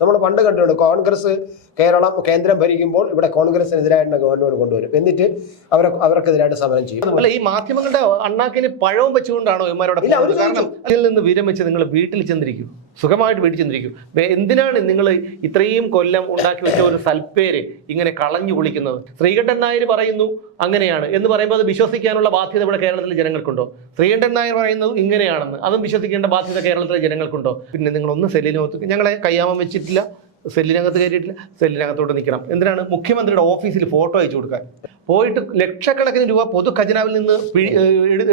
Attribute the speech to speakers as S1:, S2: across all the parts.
S1: നമ്മൾ പണ്ട് കണ്ടിട്ടുണ്ട് കോൺഗ്രസ് കേരളം കേന്ദ്രം ഭരിക്കുമ്പോൾ ഇവിടെ കോൺഗ്രസിനെതിരായിട്ടുള്ള ഗവൺമെന്റ് കൊണ്ടുവരും. എന്നിട്ട് അവർ അവർക്കെതിരായിട്ട് സമരം ചെയ്യും. അല്ല ഈ മാധ്യമങ്ങളുടെ അണ്ണാക്കിന് പഴവും വെച്ചുകൊണ്ടാണോ ഇവന്മാരോട് കാരണം നിന്ന് വിരമിച്ച് നിങ്ങൾ വീട്ടിൽ ചെന്നിരിക്കൂ. സുഖമായിട്ട് വീട്ടിൽ നിന്നിരിക്കും എന്തിനാണ് നിങ്ങൾ ഇത്രയും കൊല്ലം ഉണ്ടാക്കി വെച്ച ഒരു സൽപ്പേര് ഇങ്ങനെ കളഞ്ഞു കുളിക്കുന്നത്? ശ്രീകണ്ഠൻ നായർ പറയുന്നു അങ്ങനെയാണ് എന്ന് പറയുമ്പോൾ അത് വിശ്വസിക്കാനുള്ള ബാധ്യത ഇവിടെ കേരളത്തിലെ ജനങ്ങൾക്കുണ്ടോ? ശ്രീകണ്ഠൻ നായർ പറയുന്നത് ഇങ്ങനെയാണെന്ന്. അതും വിശ്വസിക്കേണ്ട ബാധ്യത കേരളത്തിലെ ജനങ്ങൾക്കുണ്ടോ? പിന്നെ നിങ്ങൾ ഒന്ന് സെല്ലിനകത്ത് ഞങ്ങളെ കയ്യാമം വെച്ചിട്ടില്ല. സെല്ലിനകത്ത് കയറിയിട്ടില്ല സെല്ലിനകത്തോട്ട് നിൽക്കണം എന്തിനാണ്? മുഖ്യമന്ത്രിയുടെ ഓഫീസിൽ ഫോട്ടോ അയച്ചു കൊടുക്കാൻ. പോയിട്ട് ലക്ഷക്കണക്കിന് രൂപ പൊതു ഖജനാവിൽ നിന്ന്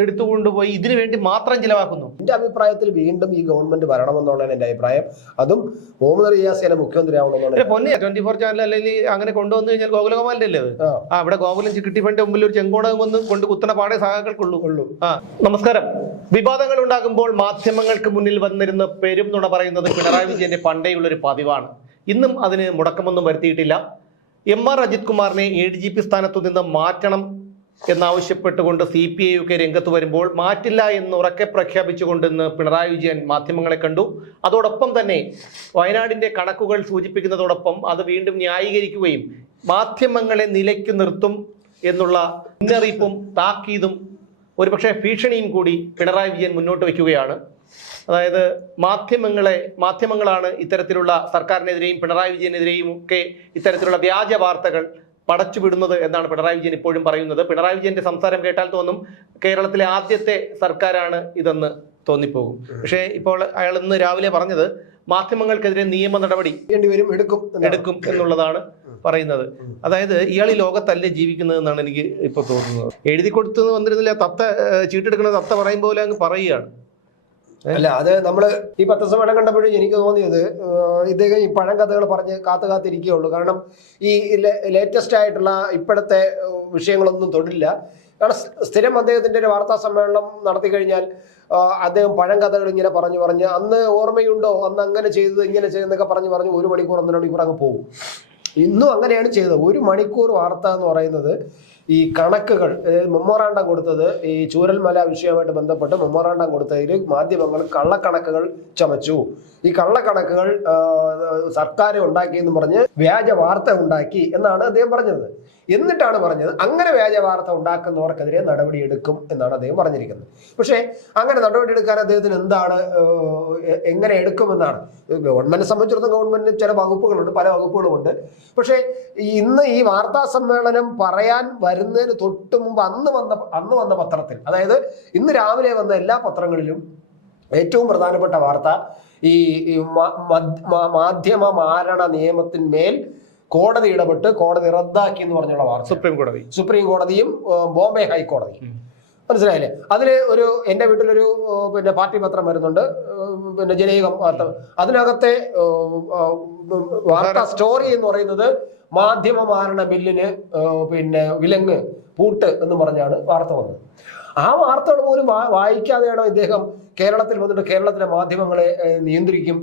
S1: എടുത്തുകൊണ്ടുപോയി ഇതിനു വേണ്ടി മാത്രം ചിലവാക്കുന്നു. എന്റെ അഭിപ്രായത്തിൽ വീണ്ടും ഈ ഗവൺമെന്റ് വരണമെന്നുള്ളതാണ് എന്റെ അഭിപ്രായം. അതും മുഹമ്മദ് റിയാസിനെ മുഖ്യമന്ത്രി ആവണമെന്നുള്ള പിന്നെ ട്വന്റി ഫോർ ചാനൽ അല്ലെങ്കിൽ അങ്ങനെ കൊണ്ടുവന്നു കഴിഞ്ഞാൽ ഗോകുലഗോപാലിന്റെ അല്ലേ ആ. അവിടെ ഇവിടെ ഗോകുലം ചിക്കിട്ടിപ്പന്റെ മുമ്പിൽ ഒരു ചെങ്കോടകം വന്ന് കൊണ്ട് കുത്തണ പാടേ സഹാക്കൾക്കുള്ളൂ ഉള്ളൂ. ആ നമസ്കാരം. വിവാദങ്ങൾ ഉണ്ടാകുമ്പോൾ മാധ്യമങ്ങൾക്ക് മുന്നിൽ വന്നിരുന്ന പെരും നുണ പറയുന്നത് പിണറായി വിജയന്റെ പണ്ടേയുള്ള ഒരു പതിവാണ്. ഇന്നും അതിന് മുടക്കമൊന്നും വരുത്തിയിട്ടില്ല. എം ആർ അജിത് കുമാറിനെ എ ഡി ജി പി സ്ഥാനത്തു നിന്ന് മാറ്റണം എന്നാവശ്യപ്പെട്ടുകൊണ്ട് സി പി ഐ ഒക്കെ രംഗത്ത് വരുമ്പോൾ മാറ്റില്ല എന്ന് ഉറക്കെ പ്രഖ്യാപിച്ചുകൊണ്ട് ഇന്ന് പിണറായി വിജയൻ മാധ്യമങ്ങളെ കണ്ടു. അതോടൊപ്പം തന്നെ വയനാടിന്റെ കണക്കുകൾ സൂചിപ്പിക്കുന്നതോടൊപ്പം അത് വീണ്ടും ന്യായീകരിക്കുകയും മാധ്യമങ്ങളെ നിലയ്ക്ക് നിർത്തും എന്നുള്ള മുന്നറിയിപ്പും താക്കീതും ഒരുപക്ഷെ ഭീഷണിയും കൂടി പിണറായി വിജയൻ മുന്നോട്ട് വയ്ക്കുകയാണ്. അതായത് മാധ്യമങ്ങളെ മാധ്യമങ്ങളാണ് ഇത്തരത്തിലുള്ള സർക്കാരിനെതിരെയും പിണറായി വിജയനെതിരെയും ഒക്കെ ഇത്തരത്തിലുള്ള വ്യാജ വാർത്തകൾ പടച്ചുവിടുന്നത് എന്നാണ് പിണറായി വിജയൻ ഇപ്പോഴും പറയുന്നത്. പിണറായി വിജയന്റെ സംസാരം കേട്ടാൽ തോന്നും കേരളത്തിലെ ആദ്യത്തെ സർക്കാരാണ് ഇതെന്ന് തോന്നിപ്പോകും. പക്ഷേ ഇപ്പോൾ അയാൾ ഇന്ന് രാവിലെ പറഞ്ഞത് മാധ്യമങ്ങൾക്കെതിരെ നിയമ നടപടി വരും എടുക്കും എടുക്കും എന്നുള്ളതാണ് പറയുന്നത്. അതായത് ഇയാൾ ഈ ലോകത്തല്ലേ ജീവിക്കുന്നത് എന്നാണ് എനിക്ക് ഇപ്പൊ തോന്നുന്നത്. എഴുതി കൊടുത്തു വന്നിരുന്നില്ല തത്ത ചീട്ടെടുക്കുന്ന തത്ത പറയും പോലെ അങ്ങ് പറയുകയാണ്. അല്ല അത് നമ്മൾ ഈ പത്ത് സമയം കണ്ടപ്പോഴും എനിക്ക് തോന്നിയത് ഇദ്ദേഹം ഈ പഴം കഥകൾ പറഞ്ഞ് കാത്തു കാത്തിരിക്കുകയുള്ളൂ. കാരണം ഈ ലേറ്റസ്റ്റ് ആയിട്ടുള്ള ഇപ്പോഴത്തെ വിഷയങ്ങളൊന്നും തൊടില്ല. കാരണം സ്ഥിരം അദ്ദേഹത്തിന്റെ ഒരു വാർത്താ സമ്മേളനം നടത്തി കഴിഞ്ഞാൽ അദ്ദേഹം പഴം കഥകൾ ഇങ്ങനെ പറഞ്ഞു പറഞ്ഞ് അന്ന് ഓർമ്മയുണ്ടോ? അന്ന് അങ്ങനെ ചെയ്തത് ഇങ്ങനെ ചെയ്തെന്നൊക്കെ പറഞ്ഞു പറഞ്ഞു ഒരു മണിക്കൂർ ഒന്നര മണിക്കൂർ അങ്ങ് പോകും. ഇന്നും അങ്ങനെയാണ് ചെയ്തത്. ഒരു മണിക്കൂർ വാർത്ത എന്ന് പറയുന്നത് ഈ കണക്കുകൾ മെമ്മോറാണ്ടം കൊടുത്തത് ഈ ചൂരൽമല വിഷയവുമായിട്ട് ബന്ധപ്പെട്ട് മെമ്മോറാണ്ടം കൊടുത്തതിൽ മാധ്യമങ്ങൾ കള്ളക്കണക്കുകൾ ചമച്ചു. ഈ കള്ളക്കണക്കുകൾ സർക്കാർ ഉണ്ടാക്കിയെന്ന് പറഞ്ഞ് വ്യാജ വാർത്ത ഉണ്ടാക്കി എന്നാണ് അദ്ദേഹം പറഞ്ഞത്. എന്നിട്ടാണ് പറഞ്ഞത് അങ്ങനെ വ്യാജ വാർത്ത ഉണ്ടാക്കുന്നവർക്കെതിരെ നടപടിയെടുക്കും എന്നാണ് അദ്ദേഹം പറഞ്ഞിരിക്കുന്നത്. പക്ഷേ അങ്ങനെ നടപടിയെടുക്കാൻ അദ്ദേഹത്തിന് എന്താണ് എങ്ങനെ എടുക്കുമെന്നാണ്. ഗവൺമെന്റിനെ സംബന്ധിച്ചിടത്തോളം ഗവൺമെന്റിന് ചില വകുപ്പുകളുണ്ട് പല വകുപ്പുകളുമുണ്ട്. പക്ഷേ ഇന്ന് ഈ വാർത്താ സമ്മേളനം പറയാൻ വരുന്നതിന് തൊട്ട് മുമ്പ് അന്ന് വന്ന അന്ന് വന്ന പത്രത്തിൽ അതായത് ഇന്ന് രാവിലെ വന്ന എല്ലാ പത്രങ്ങളിലും ഏറ്റവും പ്രധാനപ്പെട്ട വാർത്ത ഈ മാധ്യമ മാരണ നിയമത്തിന്മേൽ കോടതി ഇടപെട്ട് കോടതി റദ്ദാക്കി എന്ന് പറഞ്ഞുള്ള വാർത്ത. സുപ്രീം കോടതി. സുപ്രീം കോടതിയും ബോംബെ ഹൈക്കോടതി മനസ്സിലായില്ലേ? അതിൽ ഒരു എന്റെ വീട്ടിലൊരു പിന്നെ പാർട്ടി പത്രം വരുന്നുണ്ട് പിന്നെ ജനീകം വാർത്ത. അതിനകത്തെ വാർത്താ സ്റ്റോറി എന്ന് പറയുന്നത് മാധ്യമ മാരണ ബില്ലിന് പിന്നെ വിലങ്ങ് പൂട്ട് എന്ന് പറഞ്ഞാണ് വാർത്ത വന്നത്. ആ വാർത്തകൾ പോലും വായിക്കാതെയാണോ ഇദ്ദേഹം കേരളത്തിൽ വന്നിട്ട് കേരളത്തിലെ മാധ്യമങ്ങളെ നിയന്ത്രിക്കും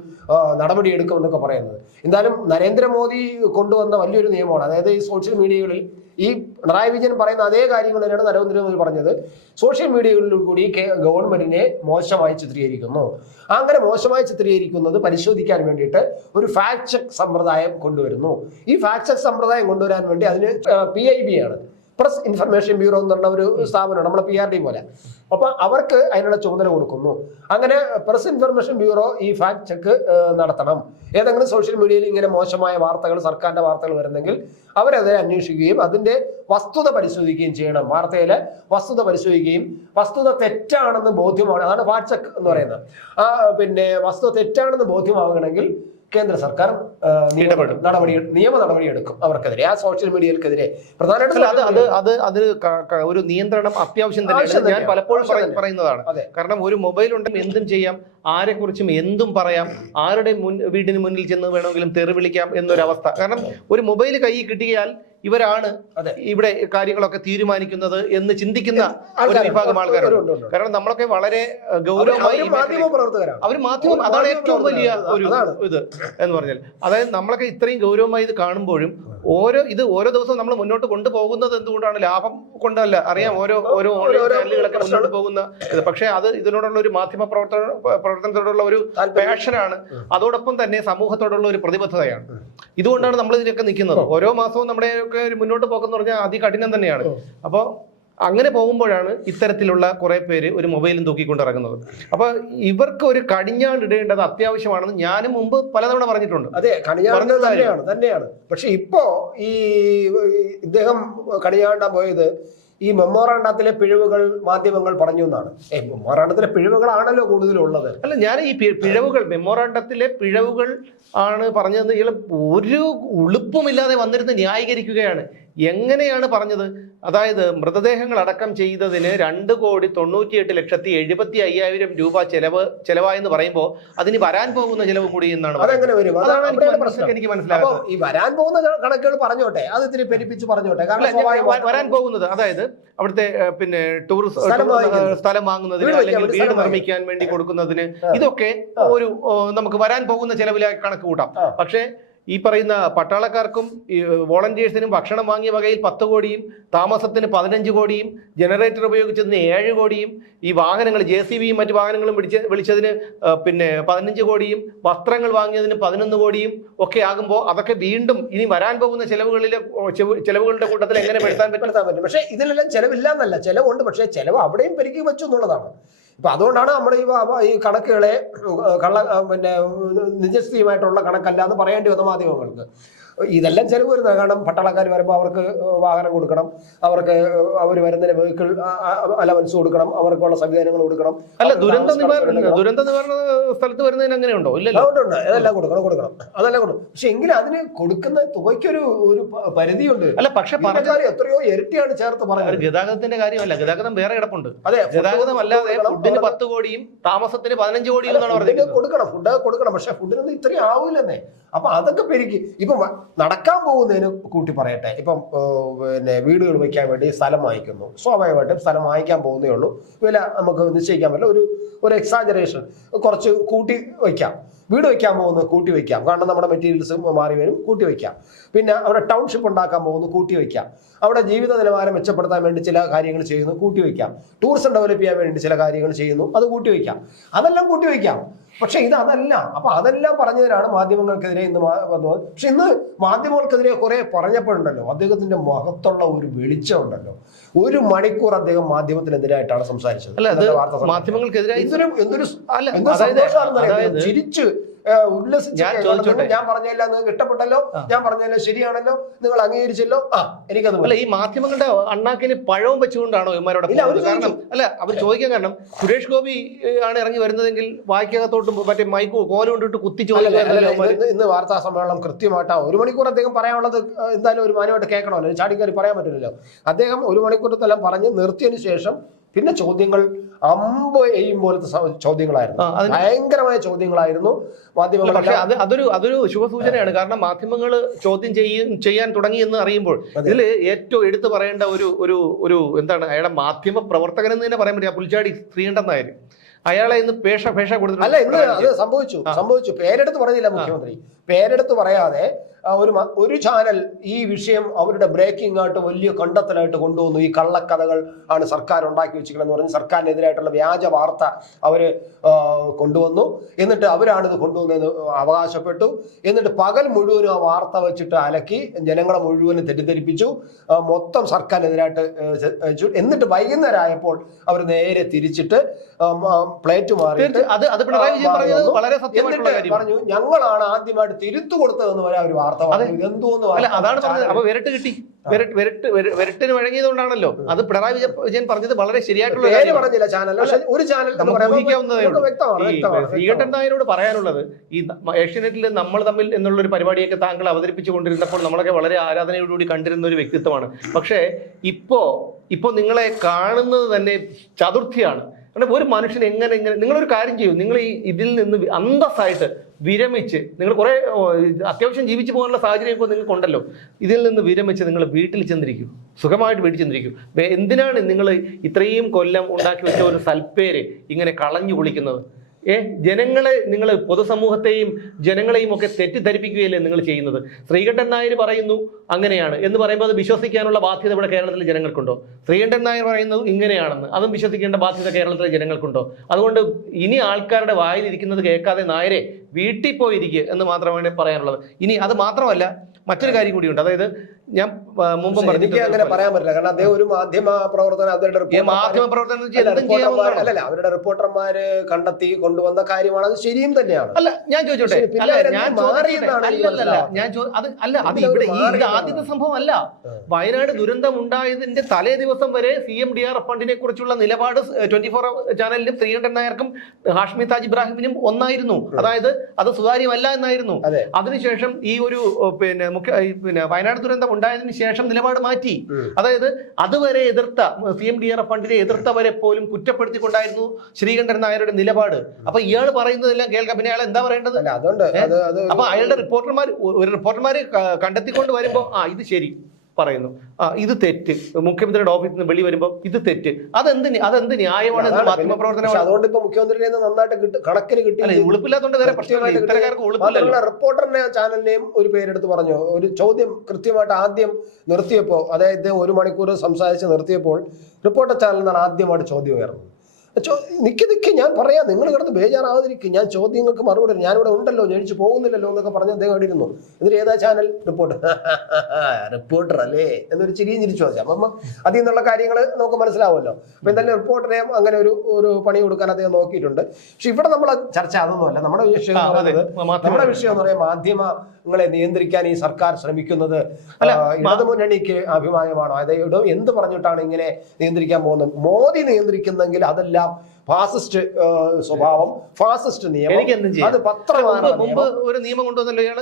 S1: നടപടിയെടുക്കും എന്നൊക്കെ പറയുന്നത്? എന്തായാലും നരേന്ദ്രമോദി കൊണ്ടുവന്ന വലിയൊരു നിയമമാണ്. അതായത് ഈ സോഷ്യൽ മീഡിയകളിൽ ഈ പിണറായി വിജയൻ പറയുന്ന അതേ കാര്യങ്ങൾ തന്നെയാണ് നരേന്ദ്രമോദി പറഞ്ഞത്. സോഷ്യൽ മീഡിയകളിൽ കൂടി ഗവൺമെന്റിനെ മോശമായി ചിത്രീകരിക്കുന്നു. അങ്ങനെ മോശമായി ചിത്രീകരിക്കുന്നത് പരിശോധിക്കാൻ വേണ്ടിയിട്ട് ഒരു ഫാക്ട് ചെക്ക് സമ്പ്രദായം കൊണ്ടുവരുന്നു. ഈ ഫാക്ട് ചെക്ക് സമ്പ്രദായം കൊണ്ടുവരാൻ വേണ്ടി അതിന് പി ഐ ബി ആണ്. പ്രസ് ഇൻഫർമേഷൻ ബ്യൂറോ എന്ന് പറഞ്ഞ ഒരു സ്ഥാപനമാണ് നമ്മുടെ പി ആർ ഡി പോലെ. അപ്പൊ അവർക്ക് അതിനുള്ള ചുമതല കൊടുക്കുന്നു. അങ്ങനെ പ്രസ് ഇൻഫർമേഷൻ ബ്യൂറോ ഈ ഫാക്ട് ചെക്ക് നടത്തണം. ഏതെങ്കിലും സോഷ്യൽ മീഡിയയിൽ ഇങ്ങനെ മോശമായ വാർത്തകൾ സർക്കാരിന്റെ വാർത്തകൾ വരുന്നെങ്കിൽ അവരതിനെ അന്വേഷിക്കുകയും അതിന്റെ വസ്തുത പരിശോധിക്കുകയും ചെയ്യണം. വാർത്തയിലെ വസ്തുത പരിശോധിക്കുകയും വസ്തുത തെറ്റാണെന്ന് ബോധ്യമാണ് അതാണ് ഫാക്ട് ചെക്ക് എന്ന് പറയുന്നത്. ആ പിന്നെ വസ്തുത തെറ്റാണെന്ന് ബോധ്യമാകണമെങ്കിൽ കേന്ദ്ര സർക്കാർ നടപടി നിയമ നടപടി എടുക്കും അവർക്കെതിരെ ആ സോഷ്യൽ മീഡിയകൾക്കെതിരെ പ്രധാനമായിട്ടും അത് അത് അത് ഒരു നിയന്ത്രണം അത്യാവശ്യം തന്നെയാണ്. ഞാൻ പലപ്പോഴും. പറയുന്നതാണ്. അതെ. കാരണം ഒരു മൊബൈൽ ഉണ്ടെങ്കിൽ എന്തും ചെയ്യാം. ആരെക്കുറിച്ചും എന്തും പറയാം. ആരുടെ മുൻ വീടിന് മുന്നിൽ ചെന്ന് വേണമെങ്കിലും തെറി വിളിക്കാം എന്നൊരവസ്ഥ. കാരണം ഒരു മൊബൈൽ കയ്യിൽ കിട്ടിയാൽ ഇവരാണ്. ഇവിടെ കാര്യങ്ങളൊക്കെ തീരുമാനിക്കുന്നത് എന്ന് ചിന്തിക്കുന്ന ഒരു വിഭാഗം ആൾക്കാരുണ്ട്. കാരണം നമ്മളൊക്കെ വളരെ ഗൗരവമായി അവർ മാധ്യമം അതാണ് ഏറ്റവും വലിയ ഒരു. ഇത് എന്ന് പറഞ്ഞാൽ. അതായത് നമ്മളൊക്കെ ഇത്രയും ഗൗരവമായി ഇത് കാണുമ്പോഴും ഓരോ ഇത് ഓരോ ദിവസവും നമ്മൾ മുന്നോട്ട് കൊണ്ടുപോകുന്നത് എന്തുകൊണ്ടാണ്? ലാഭം കൊണ്ടല്ല. അറിയാം ഓരോ ഓരോ ഓൺലൈൻ ഓരോ ചാനലുകളൊക്കെ മുന്നോട്ട് പോകുന്ന പക്ഷേ അത് ഇതിനോടുള്ള ഒരു മാധ്യമ പ്രവർത്തന പ്രവർത്തനത്തോടുള്ള ഒരു പാഷനാണ് അതോടൊപ്പം തന്നെ സമൂഹത്തോടുള്ള ഒരു പ്രതിബദ്ധതയാണ്. ഇതുകൊണ്ടാണ് നമ്മൾ ഇതിനൊക്കെ നിൽക്കുന്നത്. ഓരോ മാസവും നമ്മുടെ ഒക്കെ ഒരു മുന്നോട്ട് പോക്കെന്ന് പറഞ്ഞാൽ അതികഠിനം തന്നെയാണ്. അപ്പോൾ അങ്ങനെ പോകുമ്പോഴാണ് ഇത്തരത്തിലുള്ള കുറെ പേര് ഒരു മൊബൈലും തൂക്കിക്കൊണ്ട് ഇറങ്ങുന്നത്. അപ്പൊ ഇവർക്ക് ഒരു കടിഞ്ഞാണ്ട് ഇടേണ്ടത് അത്യാവശ്യമാണെന്ന് ഞാനും മുമ്പ് പലതവണ പറഞ്ഞിട്ടുണ്ട്. അതെ കണിയാണ്ട് തന്നെയാണ് തന്നെയാണ്. പക്ഷെ ഇപ്പോ ഈ ഈ ഇദ്ദേഹം കടിഞ്ഞാണ്ടാ പോയത് ഈ മെമ്മോറാണ്ടത്തിലെ പിഴവുകൾ മാധ്യമങ്ങൾ പറഞ്ഞു എന്നാണ്. ഏ മെമ്മോറാണ്ടത്തിലെ പിഴവുകളാണല്ലോ കൂടുതലുള്ളത്. അല്ല ഞാൻ ഈ പിഴവുകൾ മെമ്മോറാണ്ടത്തിലെ പിഴവുകൾ ആണ് പറഞ്ഞത് ഇയാൾ ഒരു ഉളുപ്പുമില്ലാതെ വന്നിരുന്ന് ന്യായീകരിക്കുകയാണ്. എങ്ങനെയാണ് പറഞ്ഞത്? അതായത് മൃതദേഹങ്ങൾ അടക്കം ചെയ്തതിന് രണ്ട് കോടി തൊണ്ണൂറ്റിയെട്ട് ലക്ഷത്തി എഴുപത്തി അയ്യായിരം രൂപ ചെലവ് ചെലവായെന്ന് പറയുമ്പോൾ അതിന് വരാൻ പോകുന്ന ചെലവ് കൂടി എന്നാണ് എനിക്ക് മനസ്സിലാകുന്നത് ഈ വരാൻ പോകുന്ന കണക്കുകൾ പറഞ്ഞോട്ടെ. അത് ഇത്തിരി പെരുപ്പിച്ച് പറഞ്ഞോട്ടെ. കാരണം വരാൻ പോകുന്നത് അതായത് അവിടുത്തെ പിന്നെ ടൂറിസ്റ്റ് സ്ഥലം. വാങ്ങുന്നതിന് അല്ലെങ്കിൽ വീട് നിർമ്മിക്കാൻ വേണ്ടി കൊടുക്കുന്നതിന് ഇതൊക്കെ ഒരു നമുക്ക് വരാൻ പോകുന്ന ചെലവിലായി കണക്ക് കൂട്ടാം. പക്ഷേ ഈ പറയുന്ന പട്ടാളക്കാർക്കും വോളണ്ടിയേഴ്സിനും ഭക്ഷണം വാങ്ങിയ വകയിൽ പത്ത് കോടിയും താമസത്തിന് പതിനഞ്ച് കോടിയും ജനറേറ്റർ ഉപയോഗിച്ചതിന് ഏഴ് കോടിയും ഈ വാഹനങ്ങൾ ജെ സി ബിയും മറ്റു വാഹനങ്ങളും വിളിച്ച് വിളിച്ചതിന് പിന്നെ പതിനഞ്ച് കോടിയും വസ്ത്രങ്ങൾ വാങ്ങിയതിന് പതിനൊന്ന് കോടിയും ഒക്കെ ആകുമ്പോൾ അതൊക്കെ വീണ്ടും ഇനി വരാൻ പോകുന്ന ചെലവുകളിലെ ചെലവുകളുടെ കൂട്ടത്തിൽ എങ്ങനെ പെടുത്താൻ പറ്റും? പക്ഷേ ഇതിലെല്ലാം ചെലവില്ല എന്നല്ല ചെലവുണ്ട്. പക്ഷേ ചെലവ് അവിടെയും പെരുക്കി വെച്ചു എന്നുള്ളതാണ്. ഇപ്പൊ അതുകൊണ്ടാണ് നമ്മുടെ ഈ ഈ കണക്കുകളെ കള്ള പിന്നെ നിജസ്ഥിതിയുമായിട്ടുള്ള കണക്കല്ല എന്ന് പറയേണ്ടി വന്ന മാധ്യമങ്ങൾക്ക്. ഇതെല്ലാം ചെലവ് വരുന്നത് കാരണം പട്ടാളക്കാർ വരുമ്പോൾ അവർക്ക് വാഹനം കൊടുക്കണം. അവർക്ക് അവർ വരുന്നതിന് വെഹിക്കിൾ അലവൻസ് കൊടുക്കണം. അവർക്കുള്ള സംവിധാനങ്ങൾ കൊടുക്കണം. അല്ല ദുരന്ത നിവാരണ ദുരന്ത നിവാരണ സ്ഥലത്ത് വരുന്നതിന് അങ്ങനെ ഉണ്ടോ? ഇല്ല ഉണ്ട് അതെല്ലാം കൊടുക്കണം കൊടുക്കണം. അതെല്ലാം കൊടുക്കണം പക്ഷെ എങ്കിലും അതിന് കൊടുക്കുന്ന തുകയ്ക്കൊരു ഒരു പരിധിയുണ്ട്. അല്ല പക്ഷെ എത്രയോ ഇരട്ടിയാണ് ചേർത്ത് പറയുന്നത് പറഞ്ഞത് ഗതാഗതത്തിന്റെ കാര്യമല്ല. ഗതാഗതം വേറെ കിടപ്പുണ്ട്. അതെ ഗതാഗതം അല്ലാതെ. ഫുഡിന് പത്ത് കോടിയും താമസത്തിന് പതിനഞ്ച് കോടിയും എന്നാണ് ഫുഡിന് കൊടുക്കണം ഫുഡ് കൊടുക്കണം. പക്ഷെ ഫുഡിനൊന്നും ഇത്രയും ആവൂലെന്നേ. അപ്പൊ അതൊക്കെ പെരുക്കി. ഇപ്പം നടക്കാൻ പോകുന്നതിന് കൂട്ടി പറയട്ടെ. ഇപ്പം പിന്നെ വീടുകൾ വയ്ക്കാൻ വേണ്ടി സ്ഥലം വാങ്ങിക്കുന്നു. സ്വാഭാവികമായിട്ടും സ്ഥലം വാങ്ങിക്കാൻ പോകുന്നേ ഉള്ളൂ. വില നമുക്ക് നിശ്ചയിക്കാൻ പറ്റില്ല. ഒരു ഒരു എക്സാജറേഷൻ കുറച്ച് കൂട്ടി വയ്ക്കാം. വീട് വയ്ക്കാൻ പോകുന്നത് കൂട്ടി വയ്ക്കാം. കാരണം നമ്മുടെ മെറ്റീരിയൽസ് മാറി വരും കൂട്ടി വയ്ക്കാം. പിന്നെ അവിടെ ടൗൺഷിപ്പ് ഉണ്ടാക്കാൻ പോകുന്നു കൂട്ടി വയ്ക്കാം. അവിടെ ജീവിത നിലവാരം മെച്ചപ്പെടുത്താൻ വേണ്ടി ചില കാര്യങ്ങൾ ചെയ്യുന്നു കൂട്ടിവെക്കാം ടൂറിസം ഡെവലപ്പ് ചെയ്യാൻ വേണ്ടി ചില കാര്യങ്ങൾ ചെയ്യുന്നു അത് കൂട്ടിവെക്കാം അതെല്ലാം കൂട്ടിവെക്കാം പക്ഷെ ഇത് അതല്ല. അപ്പൊ അതെല്ലാം പറഞ്ഞതിനാണ് മാധ്യമങ്ങൾക്കെതിരെ ഇന്ന് വന്നത്. പക്ഷെ ഇന്ന് മാധ്യമങ്ങൾക്കെതിരെ കുറെ പറഞ്ഞപ്പോഴുണ്ടല്ലോ അദ്ദേഹത്തിന്റെ മുഖത്തുള്ള ഒരു വെളിച്ചം ഉണ്ടല്ലോ. ഒരു മണിക്കൂർ അദ്ദേഹം മാധ്യമത്തിനെതിരായിട്ടാണ് സംസാരിച്ചത്. മാധ്യമങ്ങൾക്കെതിരായി സന്തോഷമാണെന്നറിയാമോ? ചിരിച്ച് ഉല്ലസിച്ച് ഞാൻ പറഞ്ഞല്ലോ ഞാൻ പറഞ്ഞല്ല നിങ്ങൾക്ക് ഇഷ്ടപ്പെട്ടല്ലോ? ഞാൻ പറഞ്ഞല്ലോ ശരിയാണല്ലോ? നിങ്ങൾ അംഗീകരിച്ചല്ലോ? ആ എനിക്കത് അല്ല ഈ മാധ്യമങ്ങളുടെ അണ്ണാക്കിന് പഴവും വെച്ചുകൊണ്ടാണോ ഇവന്മാരോട് പോകുന്നത്? കാരണം അല്ല അവർ ചോദിക്കാൻ കാരണം സുരേഷ് ഗോപി ആണ് ഇറങ്ങി വരുന്നതെങ്കിൽ വായിക്കകത്തോട്ടും മറ്റേ മൈക്കോ കോലും കൊണ്ടിട്ട് അല്ലല്ല, ഇന്ന് വാർത്താ സമ്മേളനം കൃത്യമായിട്ടാ ഒരു മണിക്കൂർ അദ്ദേഹം പറയാനുള്ളത് എന്തായാലും ഒരു മാനമായിട്ട് കേൾക്കണമല്ലോ. ചാടിക്കയറി പറയാൻ പറ്റില്ലല്ലോ. അദ്ദേഹം ഒരു മണിക്കൂറത്തെല്ലാം പറഞ്ഞ് നിർത്തിയതിനു ശേഷം പിന്നെ ചോദ്യങ്ങൾ അമ്പ് എയും പോലത്തെ ചോദ്യങ്ങളായിരുന്നു. ഭയങ്കരമായ ചോദ്യങ്ങളായിരുന്നു. മാധ്യമങ്ങൾ പക്ഷെ അത് അതൊരു അതൊരു ശുഭസൂചനയാണ്. കാരണം മാധ്യമങ്ങൾ ചോദ്യം ചെയ്യും ചെയ്യാൻ തുടങ്ങി എന്ന് അറിയുമ്പോൾ. ഇതിൽ ഏറ്റവും എടുത്തു പറയേണ്ട ഒരു ഒരു ഒരു എന്താണ് അയാളുടെ മാധ്യമ പ്രവർത്തകൻ എന്ന് തന്നെ പറയാൻ പറ്റില്ല. പുൽച്ചാടി ശ്രീകണ്ഠൻ അയാളെ ഇന്ന് പേഷ പേഷ അല്ല ഇന്ന് അത് സംഭവിച്ചു സംഭവിച്ചു. പേരെടുത്ത് പറഞ്ഞില്ല മുഖ്യമന്ത്രി. പേരെടുത്ത് പറയാതെ ഒരു ഒരു ചാനൽ ഈ വിഷയം അവരുടെ ബ്രേക്കിംഗ് ആയിട്ട് വലിയ കണ്ടെത്തലായിട്ട് കൊണ്ടുവന്നു. ഈ കള്ളക്കഥകൾ ആണ് സർക്കാർ ഉണ്ടാക്കി വെച്ചിരിക്കണമെന്ന് പറഞ്ഞ് സർക്കാരിനെതിരായിട്ടുള്ള വ്യാജ വാർത്ത അവർ കൊണ്ടുവന്നു. എന്നിട്ട് അവരാണ് ഇത് കൊണ്ടുവന്നതെന്ന് അവകാശപ്പെട്ടു. എന്നിട്ട് പകൽ മുഴുവനും ആ വാർത്ത വെച്ചിട്ട് അലക്കി ജനങ്ങളെ മുഴുവനും തെറ്റിദ്ധരിപ്പിച്ചു. മൊത്തം സർക്കാരിനെതിരായിട്ട് വെച്ചു. എന്നിട്ട് വൈകുന്നേരം ആയപ്പോൾ അവർ നേരെ തിരിച്ചിട്ട് പ്ലേറ്റ് മാറിയിട്ട് തീർച്ച- അത് അത് പിണറായി വിജയൻ പറഞ്ഞത് വളരെ സത്യമായിട്ടുള്ള എന്നിട്ട് കാര്യം പറഞ്ഞു ഞങ്ങളാണ് ആദ്യമായിട്ട് തിരുത്തു കൊടുത്തതെന്ന് വരെ അവർ വാർത്ത പറഞ്ഞു അല്ല അതാണ് പറഞ്ഞത്. അപ്പൊ വിരട്ട് കിട്ടി. വിരട്ട് വിരട്ട് വിര- വിരട്ടിന് വഴങ്ങിയതുകൊണ്ടാണല്ലോ അത് പിണറായി വിജയൻ പറഞ്ഞത് വളരെ ശരിയായിട്ടുള്ള. പറഞ്ഞില്ല ചാനൽ ഒരു ചാനൽ ശ്രീകണ്ഠൻ. നായരോട് പറയാനുള്ളത് ഈ ഏഷ്യനെറ്റിൽ നമ്മൾ തമ്മിൽ എന്നുള്ള ഒരു പരിപാടിയൊക്കെ താങ്കൾ അവതരിപ്പിച്ചു കൊണ്ടിരുന്നപ്പോൾ നമ്മളൊക്കെ വളരെ ആരാധനയോടുകൂടി കണ്ടിരുന്ന ഒരു വ്യക്തിത്വമാണ്. പക്ഷേ ഇപ്പോ ഇപ്പോ നിങ്ങളെ കാണുന്നത് തന്നെ ചതുർത്ഥിയാണ്. കാരണം ഒരു മനുഷ്യൻ എങ്ങനെ എങ്ങനെ നിങ്ങളൊരു കാര്യം ചെയ്യൂ. നിങ്ങൾ ഈ ഇതിൽ നിന്ന് അന്തസ്സായിട്ട് വിരമിച്ച് നിങ്ങൾ കുറേ അത്യാവശ്യം ജീവിച്ചു പോകാനുള്ള സാഹചര്യമൊക്കെ നിങ്ങൾക്ക് ഉണ്ടല്ലോ ഇതിൽ നിന്ന് വിരമിച്ച് നിങ്ങൾ വീട്ടിൽ ചെന്നിരിക്കും. സുഖമായിട്ട് വീട്ടിൽ ചെന്നിരിക്കും. എന്തിനാണ് നിങ്ങൾ ഇത്രയും കൊല്ലം ഉണ്ടാക്കി വെച്ച ഒരു സൽപ്പേര് ഇങ്ങനെ കളഞ്ഞു കുളിക്കുന്നത് ഏ ജനങ്ങളെ നിങ്ങൾ പൊതുസമൂഹത്തെയും ജനങ്ങളെയും ഒക്കെ തെറ്റിദ്ധരിപ്പിക്കുകയല്ലേ നിങ്ങൾ ചെയ്യുന്നത്? ശ്രീകണ്ഠൻ നായർ പറയുന്നു അങ്ങനെയാണ് എന്ന് പറയുമ്പോൾ അത് വിശ്വസിക്കാനുള്ള ബാധ്യത ഇവിടെ കേരളത്തിലെ ജനങ്ങൾക്കുണ്ടോ? ശ്രീകണ്ഠൻ നായർ പറയുന്നത് ഇങ്ങനെയാണെന്ന് അതും വിശ്വസിക്കേണ്ട ബാധ്യത കേരളത്തിലെ ജനങ്ങൾക്കുണ്ടോ? അതുകൊണ്ട് ഇനി ആൾക്കാരുടെ വായിലിരിക്കുന്നത് കേൾക്കാതെ നായരെ വീട്ടിൽ പോയിരിക്കുക എന്ന് മാത്രമാണ് പറയാനുള്ളത്. ഇനി അത് മാത്രമല്ല മറ്റൊരു കാര്യം കൂടിയുണ്ട്. അതായത് ഞാൻ മുമ്പ് എനിക്ക് അങ്ങനെ പറയാൻ പറ്റില്ല. കാരണം അദ്ദേഹം ഒരു മാധ്യമ പ്രവർത്തനം അവരുടെ മാധ്യമ പ്രവർത്തനം? അല്ലല്ല അവരുടെ റിപ്പോർട്ടർമാര് കണ്ടെത്തി കൊണ്ടുവന്ന കാര്യമാണ്. അത് ശരിയും തന്നെയാണ്. അല്ല ഞാൻ ചോദിച്ചോട്ടെ? ഞാൻ അത് അല്ല അത് ഇവിടെ ഈ ആദ്യത്തെ സംഭവം അല്ല വയനാട് ദുരന്തം ഉണ്ടായതിന്റെ തലേ ദിവസം വരെ സി എം ഡി ആർ ഫണ്ടിനെ കുറിച്ചുള്ള നിലപാട് ട്വന്റി ഫോർ ചാനലിലും ശ്രീകണ്ഠൻ നായർക്കും ഹാഷ്മി താജ് ഇബ്രാഹിമിനും ഒന്നായിരുന്നു. അതായത് അത് സുതാര്യമല്ല എന്നായിരുന്നു. അതിനുശേഷം ഈ ഒരു പിന്നെ മുഖ്യ പിന്നെ വയനാട് ദുരന്തം ഉണ്ടായതിനു ശേഷം നിലപാട് മാറ്റി. അതായത് അതുവരെ എതിർത്ത സി എം ഡി ആർ ഫണ്ടിനെ എതിർത്തവരെ പോലും കുറ്റപ്പെടുത്തിക്കൊണ്ടായിരുന്നു ശ്രീകണ്ഠൻ നായരുടെ നിലപാട്. അപ്പൊ ഇയാൾ പറയുന്നതെല്ലാം കേൾക്കാം. പിന്നെ അയാൾ എന്താ പറയേണ്ടത്? അതുകൊണ്ട് അപ്പൊ അയാളുടെ റിപ്പോർട്ടർമാർ ഒരു റിപ്പോർട്ടർമാര് കണ്ടെത്തിക്കൊണ്ട് വരുമ്പോ ആ ഇത് ശരി. പറയുന്നു. ആ ഇത് തെറ്റ്. മുഖ്യമന്ത്രിയുടെ ഓഫീസിൽ നിന്ന് വെളി വരുമ്പോ ഇത് തെറ്റ്. അതെന്ത് അതെന്ത് ന്യായമാണ് മാധ്യമപ്രവർത്തനം അതുകൊണ്ട് ഇപ്പൊ മുഖ്യമന്ത്രിയെ നന്നായിട്ട് കണക്കിന് കിട്ടി. അല്ല ഉളുപ്പില്ലാത്തോണ്ട് വേറെ ഇത്തരക്കാർക്ക് മാത്രമല്ല റിപ്പോർട്ടറിനെ ചാനലിനെയും ഒരു പേരെടുത്ത് പറഞ്ഞു. ഒരു ചോദ്യം കൃത്യമായിട്ട് ആദ്യം നിർത്തിയപ്പോൾ അതായത് ഒരു മണിക്കൂർ സംസാരിച്ച് നിർത്തിയപ്പോൾ റിപ്പോർട്ടർ ചാനലിൽ നിന്നാണ് ആദ്യമായിട്ട് ചോദ്യം ഉയർന്നത്. ചോ നിക്ക് നിക്ക് ഞാൻ പറയാം. നിങ്ങൾ കിടന്ന് ബേജാറാവാതിരിക്കും. ഞാൻ ചോദ്യങ്ങൾക്ക് മറുപടി. ഞാനിവിടെ ഉണ്ടല്ലോ ജനിച്ചു പോകുന്നില്ലല്ലോ എന്നൊക്കെ പറഞ്ഞ് അദ്ദേഹം അവിടെ ഇരുന്നു. എന്നിട്ട് ഏതാ ചാനൽ റിപ്പോർട്ടർ റിപ്പോർട്ടർ അല്ലേ? എന്നൊരു ചിരിയും ചിരിച്ചു വെച്ചാൽ അപ്പം അതിൽ നിന്നുള്ള കാര്യങ്ങൾ നമുക്ക് മനസ്സിലാവുമല്ലോ. അപ്പൊ എന്തായാലും റിപ്പോർട്ടറെയും അങ്ങനെ ഒരു ഒരു പണി കൊടുക്കാൻ അദ്ദേഹം നോക്കിയിട്ടുണ്ട്. പക്ഷെ ഇവിടെ നമ്മൾ ചർച്ച അതൊന്നുമല്ല. നമ്മുടെ വിഷയം നമ്മുടെ വിഷയം എന്ന് പറയാൻ മാധ്യമങ്ങളെ നിയന്ത്രിക്കാൻ ഈ സർക്കാർ ശ്രമിക്കുന്നത് അല്ല, ആ, ഇടതുമുന്നണിക്ക് അഭിമാനമാണോ? അതായത് ഇടത് എന്ത് പറഞ്ഞിട്ടാണ് ഇങ്ങനെ നിയന്ത്രിക്കാൻ പോകുന്നത്? മോദി നിയന്ത്രിക്കുന്നെങ്കിൽ അതെല്ലാം ഫാസിസ്റ്റ് സ്വഭാവം ഫാസിസ്റ്റ് നിയമം. എനിക്ക് എന്തും ചെയ്യാം. അത് പത്രമാണ് മുമ്പ് ഒരു നിയമം കൊണ്ടുവന്നല്ലോ ഇയാൾ?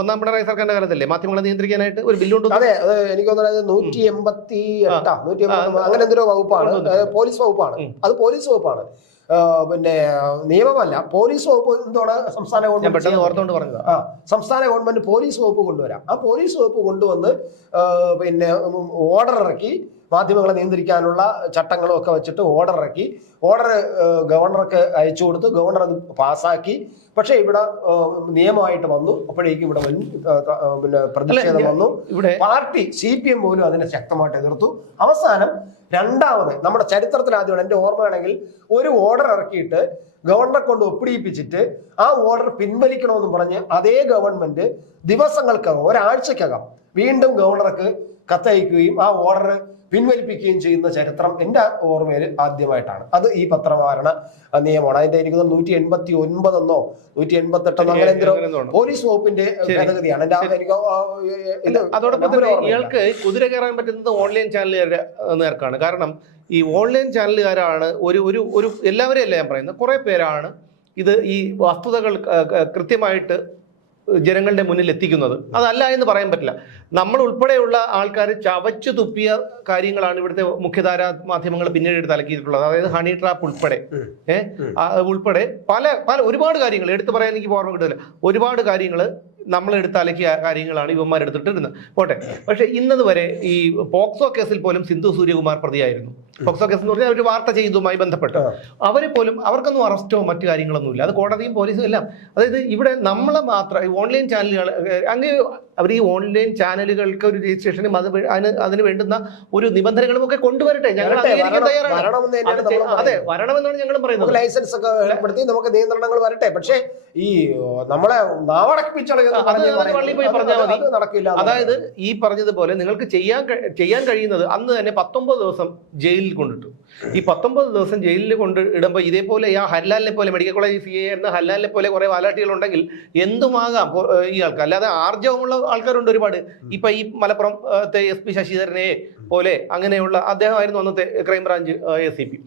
S1: ഒന്നാം പിണറായി സർക്കാരിന്റെ കാലത്തല്ലേ? മാധ്യമങ്ങളെ നിയന്ത്രിക്കാനായിട്ട് ഒരു ബില്ല് കൊണ്ടുവന്നു? അതെ എനിക്ക് തോന്നുന്നത് നൂറ്റി എൺപത്തി എട്ടാ നൂറ്റി അങ്ങനെ എന്തൊരു വകുപ്പാണ്. പോലീസ് വകുപ്പാണ്. അത് പോലീസ് വകുപ്പാണ്. പിന്നെ നിയമമല്ല പോലീസ് വകുപ്പ് എന്തോടെ സംസ്ഥാന ഗവൺമെന്റ് ഓർത്തുകൊണ്ട് പറഞ്ഞതാ. സംസ്ഥാന ഗവൺമെന്റ് പോലീസ് വകുപ്പ് കൊണ്ടുവരാം. ആ പോലീസ് വകുപ്പ് കൊണ്ടുവന്ന് പിന്നെ ഓർഡർ ഇറക്കി. മാധ്യമങ്ങളെ നിയന്ത്രിക്കാനുള്ള ചട്ടങ്ങളും ഒക്കെ വെച്ചിട്ട് ഓർഡർ ഇറക്കി. ഓർഡർ ഗവർണർക്ക് അയച്ചു കൊടുത്തു. ഗവർണർ അത് പാസ്സാക്കി. പക്ഷേ ഇവിടെ നിയമമായിട്ട് വന്നു. അപ്പോഴേക്കും ഇവിടെ വൻ, പിന്നെ പ്രതിഷേധം വന്നു. ഇവിടെ പാർട്ടി സി പി എം പോലും അതിനെ ശക്തമായിട്ട് എതിർത്തു. അവസാനം രണ്ടാമത് നമ്മുടെ ചരിത്രത്തിൽ ആദ്യമാണ്. എന്റെ ഓർമ്മയാണെങ്കിൽ ഒരു ഓർഡർ ഇറക്കിയിട്ട് ഗവർണറെ കൊണ്ട് ഒപ്പിടിയിപ്പിച്ചിട്ട് ആ ഓർഡർ പിൻവലിക്കണമെന്ന് പറഞ്ഞ് അതേ ഗവൺമെന്റ് ദിവസങ്ങൾക്കകം ഒരാഴ്ചക്കകം വീണ്ടും ഗവർണർക്ക് കത്തയക്കുകയും ആ ഓർഡർ പിൻവലിപ്പിക്കുകയും ചെയ്യുന്ന ചരിത്രം എന്റെ ഓർമ്മയിൽ ആദ്യമായിട്ടാണ്. അത് ഈ പത്രമാരണ നിയമമാണ്. അതിന്റെ എനിക്ക് നൂറ്റി എൺപത്തി ഒൻപതെന്നോ നൂറ്റി എൺപത്തി എട്ടെന്നോ അങ്ങനെ എന്തോ പോലീസ് വകുപ്പിന്റെ. ഭേദഗതിയാണ്. അതോടൊപ്പം തന്നെ ഇയാൾക്ക് കുതിര കയറാൻ പറ്റുന്നത് ഓൺലൈൻ ചാനലുകാരുടെ നേർക്കാണ്. കാരണം ഈ ഓൺലൈൻ ചാനലുകാരാണ് ഒരു ഒരു ഒരു എല്ലാവരെയും അല്ല ഞാൻ പറയുന്നത്. കുറെ പേരാണ് ഇത് ഈ വസ്തുതകൾ കൃത്യമായിട്ട് ജനങ്ങളുടെ മുന്നിൽ എത്തിക്കുന്നത്. അതല്ല എന്ന് പറയാൻ പറ്റില്ല. നമ്മൾ ഉൾപ്പെടെയുള്ള ആൾക്കാർ ചവച്ചു തുപ്പിയ കാര്യങ്ങളാണ് ഇവിടുത്തെ മുഖ്യധാര മാധ്യമങ്ങൾ പിന്നീട് എടുത്ത് അലക്കിയിട്ടുള്ളത്. അതായത് ഹണി ട്രാപ്പ് ഉൾപ്പെടെ. ഏഹ് ഉൾപ്പെടെ പല പല ഒരുപാട് കാര്യങ്ങൾ. എടുത്തു പറയാൻ എനിക്ക് ഓർമ്മ കിട്ടില്ല ഒരുപാട് കാര്യങ്ങൾ നമ്മൾ എടുത്ത് അലക്കിയ കാര്യങ്ങളാണ് ഇവന്മാർ എടുത്തിട്ടിരുന്നത്. പോട്ടെ. പക്ഷെ ഇന്നത് വരെ ഈ പോക്സോ കേസിൽ പോലും സിന്ധു സൂര്യകുമാർ പ്രതിയായിരുന്നു. പോക്സോ കേസ് എന്ന് പറഞ്ഞാൽ ഒരു വാർത്ത ചെയ്തതുമായി ബന്ധപ്പെട്ട്. അവരെ പോലും അവർക്കൊന്നും അറസ്റ്റോ മറ്റു കാര്യങ്ങളൊന്നുമില്ല അത് കോടതിയും പോലീസും എല്ലാം. അതായത് ഇവിടെ നമ്മളെ മാത്രം ഈ ഓൺലൈൻ ചാനലുകൾ അങ്ങ് അവർ ഈ ഓൺലൈൻ ചാനലുകൾക്ക് ഒരു രജിസ്ട്രേഷനും അത് അതിന് അതിന് വേണ്ടുന്ന ഒരു നിബന്ധനകളും ഒക്കെ കൊണ്ടുവരട്ടെ. ഞങ്ങൾ അത്. വരണമെന്നാണ് നമുക്ക് പറയുന്നത്. ലൈസൻസ് ഒക്കെ ഏർപ്പെടുത്തി നമുക്ക് നിയന്ത്രണങ്ങൾ വരട്ടെ. പക്ഷേ ഈ നമ്മളെ നാവടക്കിപ്പിച്ചളയെന്ന് പള്ളിയിൽ പോയി പറഞ്ഞാൽ മതി. നടക്കില്ല അതായത് ഈ പറഞ്ഞതുപോലെ നിങ്ങൾക്ക് ചെയ്യാൻ ചെയ്യാൻ കഴിയുന്നത് അന്ന് തന്നെ പത്തൊമ്പത് ദിവസം ജയിലിൽ കൊണ്ടിട്ടു. ഈ പത്തൊമ്പത് ദിവസം ജയിലിൽ കൊണ്ട് ഇടുമ്പോൾ ഇതേപോലെ ആ ഹല്ലാലിനെ പോലെ മെഡിക്കൽ കോളേജ് സി എ എന്ന ഹല്ലാലിനെ പോലെ കുറെ വാലാട്ടികൾ ഉണ്ടെങ്കിൽ എന്തുമാകാം ഈ ആൾക്കാർ അല്ലാതെ ആർജവമുള്ള ആൾക്കാരുണ്ട് ഒരുപാട്. ഇപ്പൊ ഈ മലപ്പുറം ത്തെ എസ് പി ശശിധരനെ പോലെ അങ്ങനെയുള്ള അദ്ദേഹമായിരുന്നു അന്നത്തെ ക്രൈംബ്രാഞ്ച് എസ് സി പി.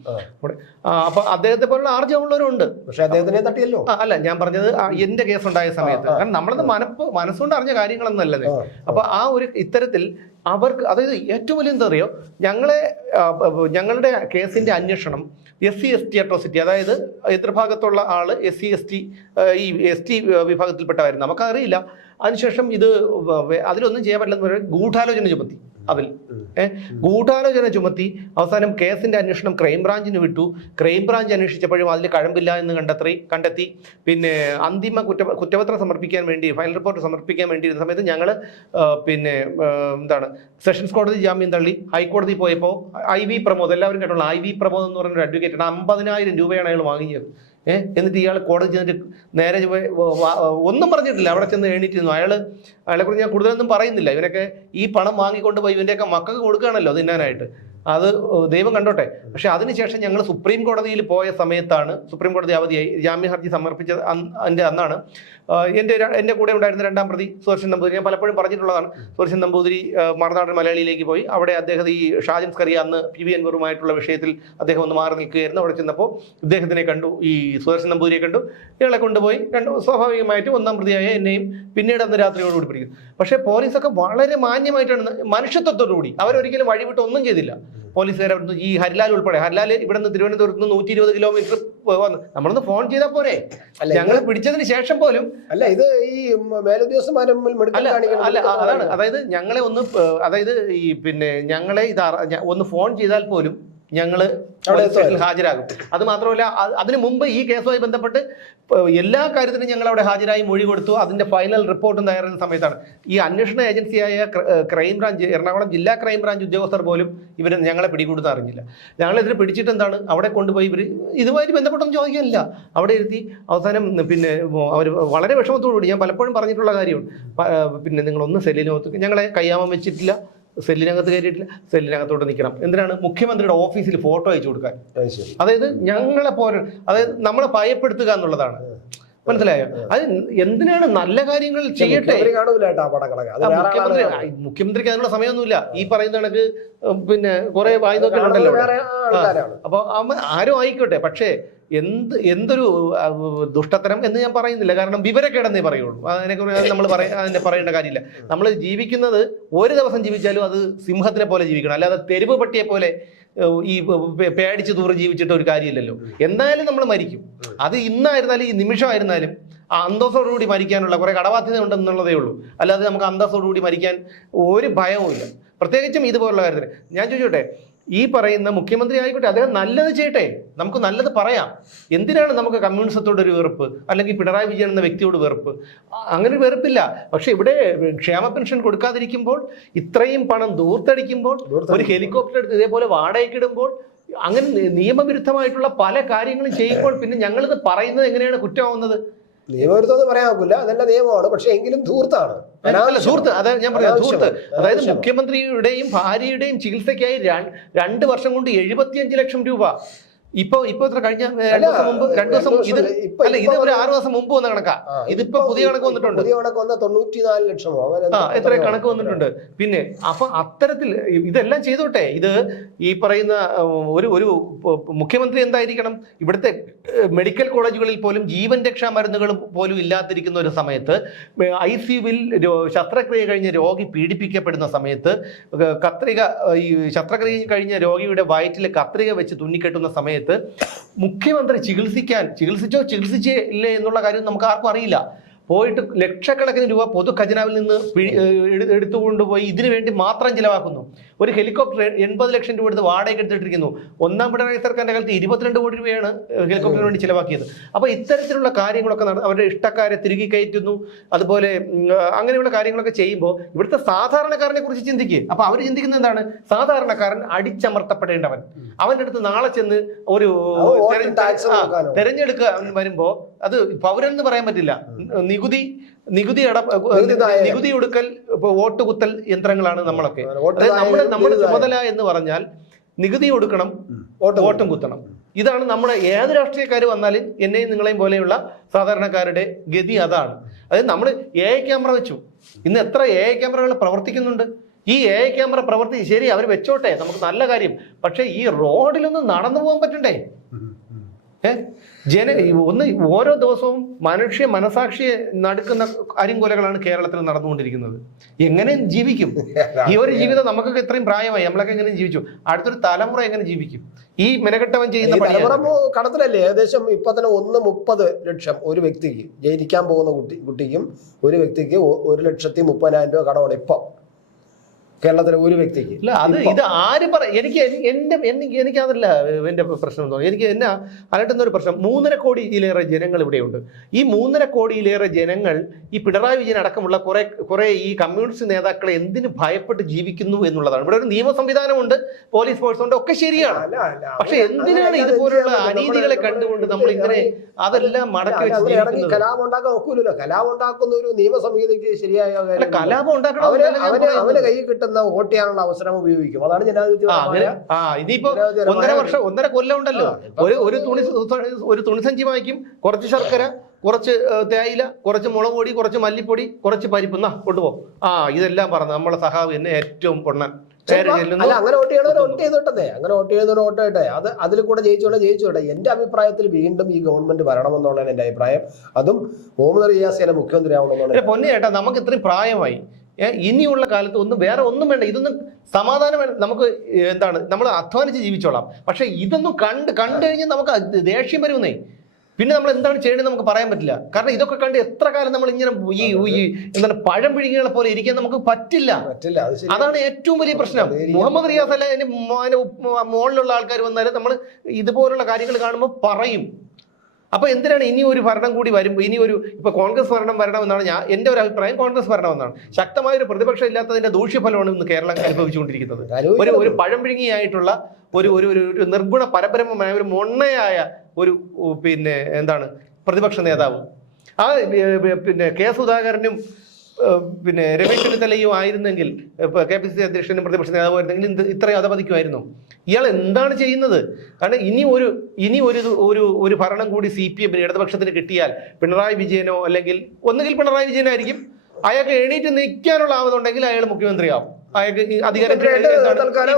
S1: അപ്പൊ അദ്ദേഹത്തെ പോലുള്ള ആർജവമുള്ളവരുണ്ട്. പക്ഷെ അദ്ദേഹത്തിനെ തട്ടിയല്ലോ. അല്ല ഞാൻ പറഞ്ഞത് എന്റെ കേസ് ഉണ്ടായ സമയത്ത്. കാരണം നമ്മളത് മനപ്പ് മനസ്സുകൊണ്ട് അറിഞ്ഞ കാര്യങ്ങളൊന്നല്ലത് അല്ലേ അപ്പൊ ആ ഒരു ഇത്തരത്തിൽ അവർക്ക് അതായത് ഏറ്റവും വലിയ എന്താ അറിയോ? ഞങ്ങളെ ഞങ്ങളുടെ കേസിന്റെ അന്വേഷണം S C S T atrocity അതായത് എതിർഭാഗത്തുള്ള ആൾ എസ് സി എസ് ടി ഈ എസ് ടി വിഭാഗത്തിൽപ്പെട്ടവരും നമുക്കറിയില്ല. അതിനുശേഷം ഇത് അതിലൊന്നും ചെയ്യാൻ പറ്റില്ലെന്ന് പറയുന്നത് ഗൂഢാലോചന ചുമത്തി. അതിൽ ഏഹ് ഗൂഢാലോചന ചുമത്തി അവസാനം കേസിന്റെ അന്വേഷണം ക്രൈംബ്രാഞ്ചിന് വിട്ടു. ക്രൈംബ്രാഞ്ച് അന്വേഷിച്ചപ്പോഴും അതിൽ കഴമ്പില്ല എന്ന് കണ്ടെത്തി കണ്ടെത്തി. പിന്നെ അന്തിമ കുറ്റ കുറ്റപത്രം സമർപ്പിക്കാൻ വേണ്ടി ഫൈനൽ റിപ്പോർട്ട് സമർപ്പിക്കാൻ വേണ്ടി ഇരുന്ന സമയത്ത് ഞങ്ങൾ പിന്നെ എന്താണ് സെഷൻസ് കോടതി ജാമ്യം തള്ളി. ഹൈക്കോടതി പോയപ്പോൾ ഐ വി പ്രമോദ് എല്ലാവരും കേട്ടോളൂ. ഐ വി പ്രമോദ് എന്ന് പറയുന്ന ഒരു അഡ്വക്കേറ്റ് ആണ് അമ്പതിനായിരം രൂപയാണ് അയാൾ വാങ്ങിയത്. ഏഹ് എന്നിട്ട് ഇയാൾ കോടതി ചെന്നിട്ട് നേരെ ഒന്നും പറഞ്ഞിട്ടില്ല. അവിടെ ചെന്ന് എണീറ്റിരുന്നു. അയാൾ അയാളെക്കുറിച്ച് ഞാൻ കൂടുതലൊന്നും പറയുന്നില്ല. ഇവരൊക്കെ ഈ പണം വാങ്ങിക്കൊണ്ട് പോയി ഇവന്റെയൊക്കെ മക്കൾക്ക് കൊടുക്കുകയാണല്ലോ തിന്നാനായിട്ട്. അത് ദൈവം കണ്ടോട്ടെ. പക്ഷെ അതിനുശേഷം ഞങ്ങൾ സുപ്രീം കോടതിയിൽ പോയ സമയത്താണ് സുപ്രീം കോടതി അവധിയായി ജാമ്യ ഹർജി സമർപ്പിച്ച അതിന്റെ അന്നാണ് എന്റെ എന്റെ കൂടെ ഉണ്ടായിരുന്ന രണ്ടാം പ്രതി സുദർശൻ നമ്പൂതിരി. ഞാൻ പലപ്പോഴും പറഞ്ഞിട്ടുള്ളതാണ്. സുദർശൻ നമ്പൂതിരി മറുനാടൻ മലയാളിയിലേക്ക് പോയി. അവിടെ അദ്ദേഹം ഈ ഷാജൻ സ്കറിയ അന്ന് പി വി അൻവറുമായിട്ടുള്ള വിഷയത്തിൽ അദ്ദേഹം ഒന്ന് മാറി നിൽക്കുകയായിരുന്നു. അവിടെ ചെന്നപ്പോൾ ഇദ്ദേഹത്തിനെ കണ്ടു. ഈ സുദർശൻ നമ്പൂതിരിയെ കണ്ടു. ഇയാളെ കൊണ്ടുപോയി. രണ്ട് സ്വാഭാവികമായിട്ടും ഒന്നാം പ്രതിയായ എന്നെയും പിന്നീട് അന്ന് രാത്രിയോടുകൂടി പിടിക്കും പക്ഷേ പോലീസൊക്കെ വളരെ മാന്യമായിട്ടാണ് മനുഷ്യത്വത്തോടുകൂടി അവരൊരിക്കലും വഴിവിട്ട് ഒന്നും ചെയ്തില്ല. പോലീസുകാർ അവിടുന്ന് ഈ ഹരിലാൽ ഉൾപ്പെടെ ഹരിലാൽ ഇവിടെ നിന്ന് തിരുവനന്തപുരത്ത് നിന്ന് നൂറ്റി ഇരുപത് കിലോമീറ്റർ വന്നു. നമ്മളൊന്ന് ഫോൺ ചെയ്താൽ പോരെ. ഞങ്ങൾ പിടിച്ചതിന് ശേഷം പോലും അല്ല ഇത് ഈ മേലുദ്യോഗസ്ഥന്മാരും അല്ല അതാണ്. അതായത് ഞങ്ങളെ ഒന്ന് അതായത് ഈ പിന്നെ ഞങ്ങളെ ഇത് ഒന്ന് ഫോൺ ചെയ്താൽ പോലും ഞങ്ങൾ അവിടെ ഹാജരാകും. അത് മാത്രമല്ല അതിനു മുമ്പ് ഈ കേസുമായി ബന്ധപ്പെട്ട് എല്ലാ കാര്യത്തിനും ഞങ്ങൾ അവിടെ ഹാജരായി മൊഴി കൊടുത്തു. അതിന്റെ ഫൈനൽ റിപ്പോർട്ടും തയ്യാറുന്ന സമയത്താണ്. ഈ അന്വേഷണ ഏജൻസിയായ ക്രൈംബ്രാഞ്ച് എറണാകുളം ജില്ലാ ക്രൈംബ്രാഞ്ച് ഉദ്യോഗസ്ഥർ പോലും ഇവർ ഞങ്ങളെ പിടികൂടുന്ന അറിഞ്ഞില്ല. ഞങ്ങളിതിൽ പിടിച്ചിട്ട് എന്താണ്? അവിടെ കൊണ്ടുപോയി ഇവർ ഇതുമായി ബന്ധപ്പെട്ടൊന്നും ചോദിക്കാനില്ല. അവിടെ ഇരുത്തി അവസാനം പിന്നെ അവർ വളരെ വിഷമത്തോടുകൂടി ഞാൻ പലപ്പോഴും പറഞ്ഞിട്ടുള്ള കാര്യമാണ് പിന്നെ നിങ്ങളൊന്ന് സെല്ലിന് ഒത്തു ഞങ്ങളെ കയ്യാമം വെച്ചിട്ടില്ല. സെല്ലിനകത്ത് കയറിയിട്ടില്ല സെല്ലിനകത്തോട്ട് നിൽക്കണം എന്തിനാണ്? മുഖ്യമന്ത്രിയുടെ ഓഫീസിൽ ഫോട്ടോ അയച്ചു കൊടുക്കാൻ. അതായത് ഞങ്ങളെ പോലെ അതായത് നമ്മളെ ഭയപ്പെടുത്തുക എന്നുള്ളതാണ്. മനസ്സിലായോ? അത് എന്തിനാണ് നല്ല കാര്യങ്ങൾ ചെയ്യട്ടെ? മുഖ്യമന്ത്രി മുഖ്യമന്ത്രിക്ക് അതിനുള്ള സമയമൊന്നുമില്ല. ഈ പറയുന്ന കണക്ക് പിന്നെ കുറെ വായ്പ ഉണ്ടല്ലോ അപ്പൊ ആരും ആയിക്കോട്ടെ. പക്ഷേ എന്ത് എന്തൊരു ദുഷ്ടത്തരം എന്ന് ഞാൻ പറയുന്നില്ല. കാരണം വിവരക്കേടെന്നേ പറയുള്ളൂ. അതിനെക്കുറിച്ച് നമ്മൾ പറയാ അതിനെ പറയേണ്ട കാര്യമില്ല. നമ്മൾ ജീവിക്കുന്നത് ഒരു ദിവസം ജീവിച്ചാലും അത് സിംഹത്തിനെ പോലെ ജീവിക്കണം. അല്ലാതെ തെരുവ് പട്ടിയെ പോലെ ഈ പേടിച്ച് ദൂരം ജീവിച്ചിട്ട് ഒരു കാര്യമില്ലല്ലോ. എന്തായാലും നമ്മൾ മരിക്കും. അത് ഇന്നായിരുന്നാലും ഈ നിമിഷമായിരുന്നാലും അന്തസ്സോടുകൂടി മരിക്കാനുള്ള കുറെ കടബാധ്യത ഉണ്ടെന്നുള്ളതേ ഉള്ളൂ. അല്ലാതെ നമുക്ക് അന്തസ്സോടുകൂടി മരിക്കാൻ ഒരു ഭയവും ഇല്ല പ്രത്യേകിച്ചും ഇതുപോലുള്ള കാര്യത്തിൽ ഞാൻ ചോദിച്ചോട്ടെ ഈ പറയുന്ന മുഖ്യമന്ത്രി ആയിക്കോട്ടെ അദ്ദേഹം നല്ലത് ചെയ്യട്ടെ. നമുക്ക് നല്ലത് പറയാം. എന്തിനാണ് നമുക്ക് കമ്മ്യൂണിസത്തോട് ഒരു വെറുപ്പ്? അല്ലെങ്കിൽ പിണറായി വിജയൻ എന്ന വ്യക്തിയോട് വെറുപ്പ്? അങ്ങനെ ഒരു വെറുപ്പില്ല. പക്ഷെ ഇവിടെ ക്ഷേമ പെൻഷൻ കൊടുക്കാതിരിക്കുമ്പോൾ ഇത്രയും പണം ദൂർത്തടിക്കുമ്പോൾ ഒരു ഹെലികോപ്റ്റർ എടുത്ത് ഇതേപോലെ വാടകയ്ക്കിടുമ്പോൾ അങ്ങനെ നിയമവിരുദ്ധമായിട്ടുള്ള പല കാര്യങ്ങളും ചെയ്യുമ്പോൾ പിന്നെ ഞങ്ങളിത് പറയുന്നത് എങ്ങനെയാണ് കുറ്റമാവുന്നത്? നിയമവിരുദ്ധം എന്ന് പറയാൻ നോക്കില്ല അതല്ല നിയമമാണ്. പക്ഷെ എങ്കിലും ധൂർത്താണ്. അല്ല. സുഹൃത്ത് അതെ ഞാൻ പറയാം. സുഹൃത്ത് അതായത് മുഖ്യമന്ത്രിയുടെയും ഭാര്യയുടെയും ചികിത്സയ്ക്കായി രണ്ട് വർഷം കൊണ്ട് എഴുപത്തിയഞ്ച് ലക്ഷം രൂപ ഇപ്പൊ ഇപ്പൊ ഇത്ര കഴിഞ്ഞ രണ്ടു ദിവസം മുമ്പ് രണ്ട് ദിവസം ഇത് അല്ല ഇത് ഒരു ആറു മാസം മുമ്പ് വന്ന കണക്കാ. ഇതിപ്പോ പുതിയ കണക്ക് വന്നിട്ടുണ്ട്. പുതിയ കണക്ക് വന്ന തൊണ്ണൂറ്റിനാല് ലക്ഷമോ ആ എത്ര കണക്ക് വന്നിട്ടുണ്ട്? പിന്നെ അപ്പൊ അത്തരത്തിൽ ഇതെല്ലാം ചെയ്തോട്ടെ. ഇത് ഈ പറയുന്ന ഒരു ഒരു മുഖ്യമന്ത്രി എന്തായിരിക്കണം? ഇവിടുത്തെ മെഡിക്കൽ കോളേജുകളിൽ പോലും ജീവൻ രക്ഷാ മരുന്നുകൾ പോലും ഇല്ലാതിരിക്കുന്ന ഒരു സമയത്ത് ഐ സിയുവിൽ ശസ്ത്രക്രിയ കഴിഞ്ഞ രോഗി പീഡിപ്പിക്കപ്പെടുന്ന സമയത്ത് കത്രിക ഈ ശസ്ത്രക്രിയ കഴിഞ്ഞ രോഗിയുടെ വയറ്റിൽ കത്രിക വെച്ച് തുന്നിക്കെട്ടുന്ന സമയത്ത് മുഖ്യമന്ത്രി ചികിത്സിക്കാൻ ചികിത്സിച്ചോ ചികിത്സിച്ചില്ലേ എന്നുള്ള കാര്യം നമുക്ക് ആർക്കും അറിയില്ല. പോയിട്ട് ലക്ഷക്കണക്കിന് രൂപ പൊതു ഖജനാവിൽ നിന്ന് എടുത്തുകൊണ്ടുപോയി ഇതിനു വേണ്ടി മാത്രം ചിലവാക്കുന്നു. ഒരു ഹെലികോപ്റ്റർ എൺപത് ലക്ഷം രൂപ എടുത്ത് വാടകയ്ക്ക് എടുത്തിട്ടിരിക്കുന്നു. ഒന്നാം പിണറായി സർക്കാരിന്റെ കാലത്ത് ഇരുപത്തിരണ്ട് കോടി രൂപയാണ് ഹെലികോപ്റ്ററിന് വേണ്ടി ചിലവാക്കിയത്. അപ്പൊ ഇത്തരത്തിലുള്ള കാര്യങ്ങളൊക്കെ നട- അവരുടെ ഇഷ്ടക്കാരെ തിരികെ കയറ്റുന്നു. അതുപോലെ അങ്ങനെയുള്ള കാര്യങ്ങളൊക്കെ ചെയ്യുമ്പോൾ ഇവിടുത്തെ സാധാരണക്കാരനെ കുറിച്ച് ചിന്തിക്കുക അപ്പൊ അവർ ചിന്തിക്കുന്നത് എന്താണ്? സാധാരണക്കാരൻ അടിച്ചമർത്തപ്പെടേണ്ടവൻ. അവന്റെ അടുത്ത് നാളെ ചെന്ന് ഒരു തെരഞ്ഞെടുക്കാൻ വോട്ട് തെര- ടാക്സ് ആ, നോക്കാനോ? തെരഞ്ഞെടുക്കുക വരുമ്പോ അത് പൗരൻ എന്ന് പറയാൻ പറ്റില്ല. നികുതി നികുതി അട. നികുതി കൊടുക്കൽ ഇപ്പൊ വോട്ട് കുത്തൽ യന്ത്രങ്ങളാണ് നമ്മളൊക്കെ. നമ്മുടെ നമ്മുടെ ചുമതല എന്ന് പറഞ്ഞാൽ നികുതി കൊടുക്കണം വോട്ടും കുത്തണം. ഇതാണ് നമ്മുടെ ഏത് രാഷ്ട്രീയക്കാർ വന്നാലും എന്നെയും നിങ്ങളെയും പോലെയുള്ള സാധാരണക്കാരുടെ ഗതി അതാണ്. അതായത് നമ്മൾ എ ഐ ക്യാമറ വെച്ചു. ഇന്ന് എത്ര എ ഐ ക്യാമറകൾ പ്രവർത്തിക്കുന്നുണ്ട്? ഈ എ ഐ ക്യാമറ പ്രവർത്തി ശരി അവർ വെച്ചോട്ടെ നമുക്ക് നല്ല കാര്യം. പക്ഷേ ഈ റോഡിലൊന്നും നടന്നു പോകാൻ പറ്റണ്ടേ? ജന ഒന്ന് ഓരോ ദിവസവും മനുഷ്യ മനസാക്ഷിയെ നടുക്കുന്ന അരിങ്കൊലകളാണ് കേരളത്തിൽ നടന്നുകൊണ്ടിരിക്കുന്നത്. എങ്ങനെ ജീവിക്കും? ഈ ഒരു ജീവിതം നമുക്കൊക്കെ ഇത്രയും പ്രായമായി. നമ്മളൊക്കെ എങ്ങനെ ജീവിച്ചു? അടുത്തൊരു തലമുറ എങ്ങനെ ജീവിക്കും? ഈ മെനക്കെട്ടവൻ ചെയ്യുന്ന തലമുറ കടത്തിലല്ലേ? ഏകദേശം ഇപ്പൊ തന്നെ ഒന്ന് മുപ്പത് ലക്ഷം ഒരു വ്യക്തിക്ക് ജയിക്കാൻ പോകുന്ന കുട്ടി കുട്ടിക്കും ഒരു വ്യക്തിക്ക് ഒരു ലക്ഷത്തി മുപ്പതിനായിരം രൂപ കടമാണ് ഇപ്പൊ. കേരളത്തിലെ ഒരു വ്യക്തിക്ക്. ഇല്ല അത് ഇത് ആര് പറ എനിക്ക് എന്റെ എനിക്ക് എനിക്കതല്ല എന്റെ എന്റെ പ്രശ്നം തോന്നി എനിക്ക് എന്നാ അലട്ടുന്ന ഒരു പ്രശ്നം. മൂന്നര കോടിയിലേറെ ജനങ്ങൾ ഇവിടെയുണ്ട്. ഈ മൂന്നര കോടിയിലേറെ ജനങ്ങൾ ഈ പിണറായി വിജയൻ അടക്കമുള്ള കുറെ കുറെ ഈ കമ്മ്യൂണിസ്റ്റ് നേതാക്കളെ എന്തിനു ഭയപ്പെട്ട് ജീവിക്കുന്നു എന്നുള്ളതാണ്. ഇവിടെ ഒരു നിയമ സംവിധാനമുണ്ട് പോലീസ് ഫോഴ്സ് ഉണ്ട് ഒക്കെ ശരിയാണ്. പക്ഷെ എന്തിനാണ് ഇതുപോലുള്ള അനീതികളെ കണ്ടുകൊണ്ട് നമ്മൾ ഇങ്ങനെ അതെല്ലാം മടക്കി വെച്ച് കലാപം ഉണ്ടാക്കാൻ ഒക്കൂലല്ലോ. കലാപം ഉണ്ടാക്കുന്ന ഒരു നിയമസംഹിതയ്ക്ക് ശരിയായ കലാപം ഉണ്ടാക്കണം അവർ അവരെ കൈ. അവന്റെ കിട്ടുന്ന വോട്ട് ചെയ്യാനുള്ള അവസരം ഉപയോഗിക്കും. അതാണ് ഇനിയിപ്പോ ഒന്നര വർഷം ഒന്നര കൊല്ലം ഉണ്ടല്ലോ. ഒരു ഒരു തുണി ഒരു തുണിസഞ്ചി വാങ്ങിക്കും. കുറച്ച് ശർക്കര കുറച്ച് തേയില കുറച്ച് മുളക് പൊടി കുറച്ച് മല്ലിപ്പൊടി കുറച്ച് പരിപ്പ്. എന്നാ കൊണ്ടുപോകും ആ ഇതെല്ലാം പറഞ്ഞു നമ്മളെ സഹാവ് എന്നെ ഏറ്റവും പൊണ്ണൻ. അല്ല അങ്ങനെ വോട്ട് ചെയ്യണവർ വോട്ട് ചെയ്തോട്ടെ. അങ്ങനെ വോട്ട് ചെയ്തവർ വോട്ട് ചെയ്യട്ടെ അത് അതിൽ കൂടെ ജയിച്ചോട്ടെ ജയിച്ചോട്ടെ എന്റെ അഭിപ്രായത്തിൽ വീണ്ടും ഈ ഗവൺമെന്റ് വരണമെന്നുള്ളതാണ് എന്റെ അഭിപ്രായം. അതും മുഹമ്മദ് റിയാസിനെ മുഖ്യമന്ത്രി ആവണമെന്നാണ് പൊന്നെ ചേട്ടാ നമുക്ക് ഇത്രയും പ്രായമായി ഇനിയുള്ള കാലത്ത് ഒന്നും വേറെ ഒന്നും വേണ്ട. ഇതൊന്നും സമാധാനം വേണ്ട നമുക്ക് എന്താണ് നമ്മൾ അധ്വാനിച്ച് ജീവിച്ചോളാം. പക്ഷെ ഇതൊന്നും കണ്ട് കണ്ടു കഴിഞ്ഞാൽ നമുക്ക് ദേഷ്യം വരുന്നേ പിന്നെ നമ്മൾ എന്താണ് ചെയ്യേണ്ടത് നമുക്ക് പറയാൻ പറ്റില്ല. കാരണം ഇതൊക്കെ കണ്ട് എത്ര കാലം നമ്മൾ ഇങ്ങനെ ഈ ഈ എന്താണ് പഴം പിഴുകികളെ പോലെ ഇരിക്കാൻ നമുക്ക് പറ്റില്ല. പറ്റില്ല. അതാണ് ഏറ്റവും വലിയ പ്രശ്നം. മുഹമ്മദ് റിയാസ് അല്ല അതിന്റെ മോ- മുകളിലുള്ള ആൾക്കാർ വന്നാൽ നമ്മൾ ഇതുപോലുള്ള കാര്യങ്ങൾ കാണുമ്പോൾ പറയും. അപ്പൊ എന്തിനാണ് ഇനി ഒരു ഭരണം കൂടി വരുമ്പോൾ ഇനി ഒരു ഇപ്പൊ കോൺഗ്രസ് ഭരണം വരണമെന്നാണ് ഞാൻ എന്റെ ഒരു അഭിപ്രായം കോൺഗ്രസ് ഭരണമെന്നാണ്. ശക്തമായ ഒരു പ്രതിപക്ഷം ഇല്ലാത്തതിന്റെ ദൂഷ്യഫലമാണ് ഇന്ന് കേരളം അനുഭവിച്ചുകൊണ്ടിരിക്കുന്നത്. ഒരു ഒരു പഴംപിഴുങ്ങിയായിട്ടുള്ള ഒരു ഒരു ഒരു നിർഗുണ പരബ്രഹ്മമായ ഒരു മൊണ്ണയായ ഒരു പിന്നെ എന്താണ് പ്രതിപക്ഷ നേതാവ്. ആ പിന്നെ കെ സുധാകരനും പിന്നെ രമേശ് ചെന്നിത്തലയും ആയിരുന്നെങ്കിൽ കെ പി സി സി അധ്യക്ഷനും പ്രതിപക്ഷ നേതാവായിരുന്നെങ്കിൽ ഇത് ഇത്രയും അധപതിക്കുമായിരുന്നു. ഇയാൾ എന്താണ് ചെയ്യുന്നത്? കാരണം ഇനി ഒരു ഇനി ഒരു ഒരു ഒരു ഭരണം കൂടി സി പി എമ്മിന് ഇടതുപക്ഷത്തിന് കിട്ടിയാൽ പിണറായി വിജയനോ അല്ലെങ്കിൽ ഒന്നുകിൽ പിണറായി വിജയനായിരിക്കും അയാൾക്ക് എണീറ്റ് നിൽക്കാനുള്ള ആവതുണ്ടെങ്കിൽ അയാൾ മുഖ്യമന്ത്രിയാവും. അയാൾക്ക് അധികാരം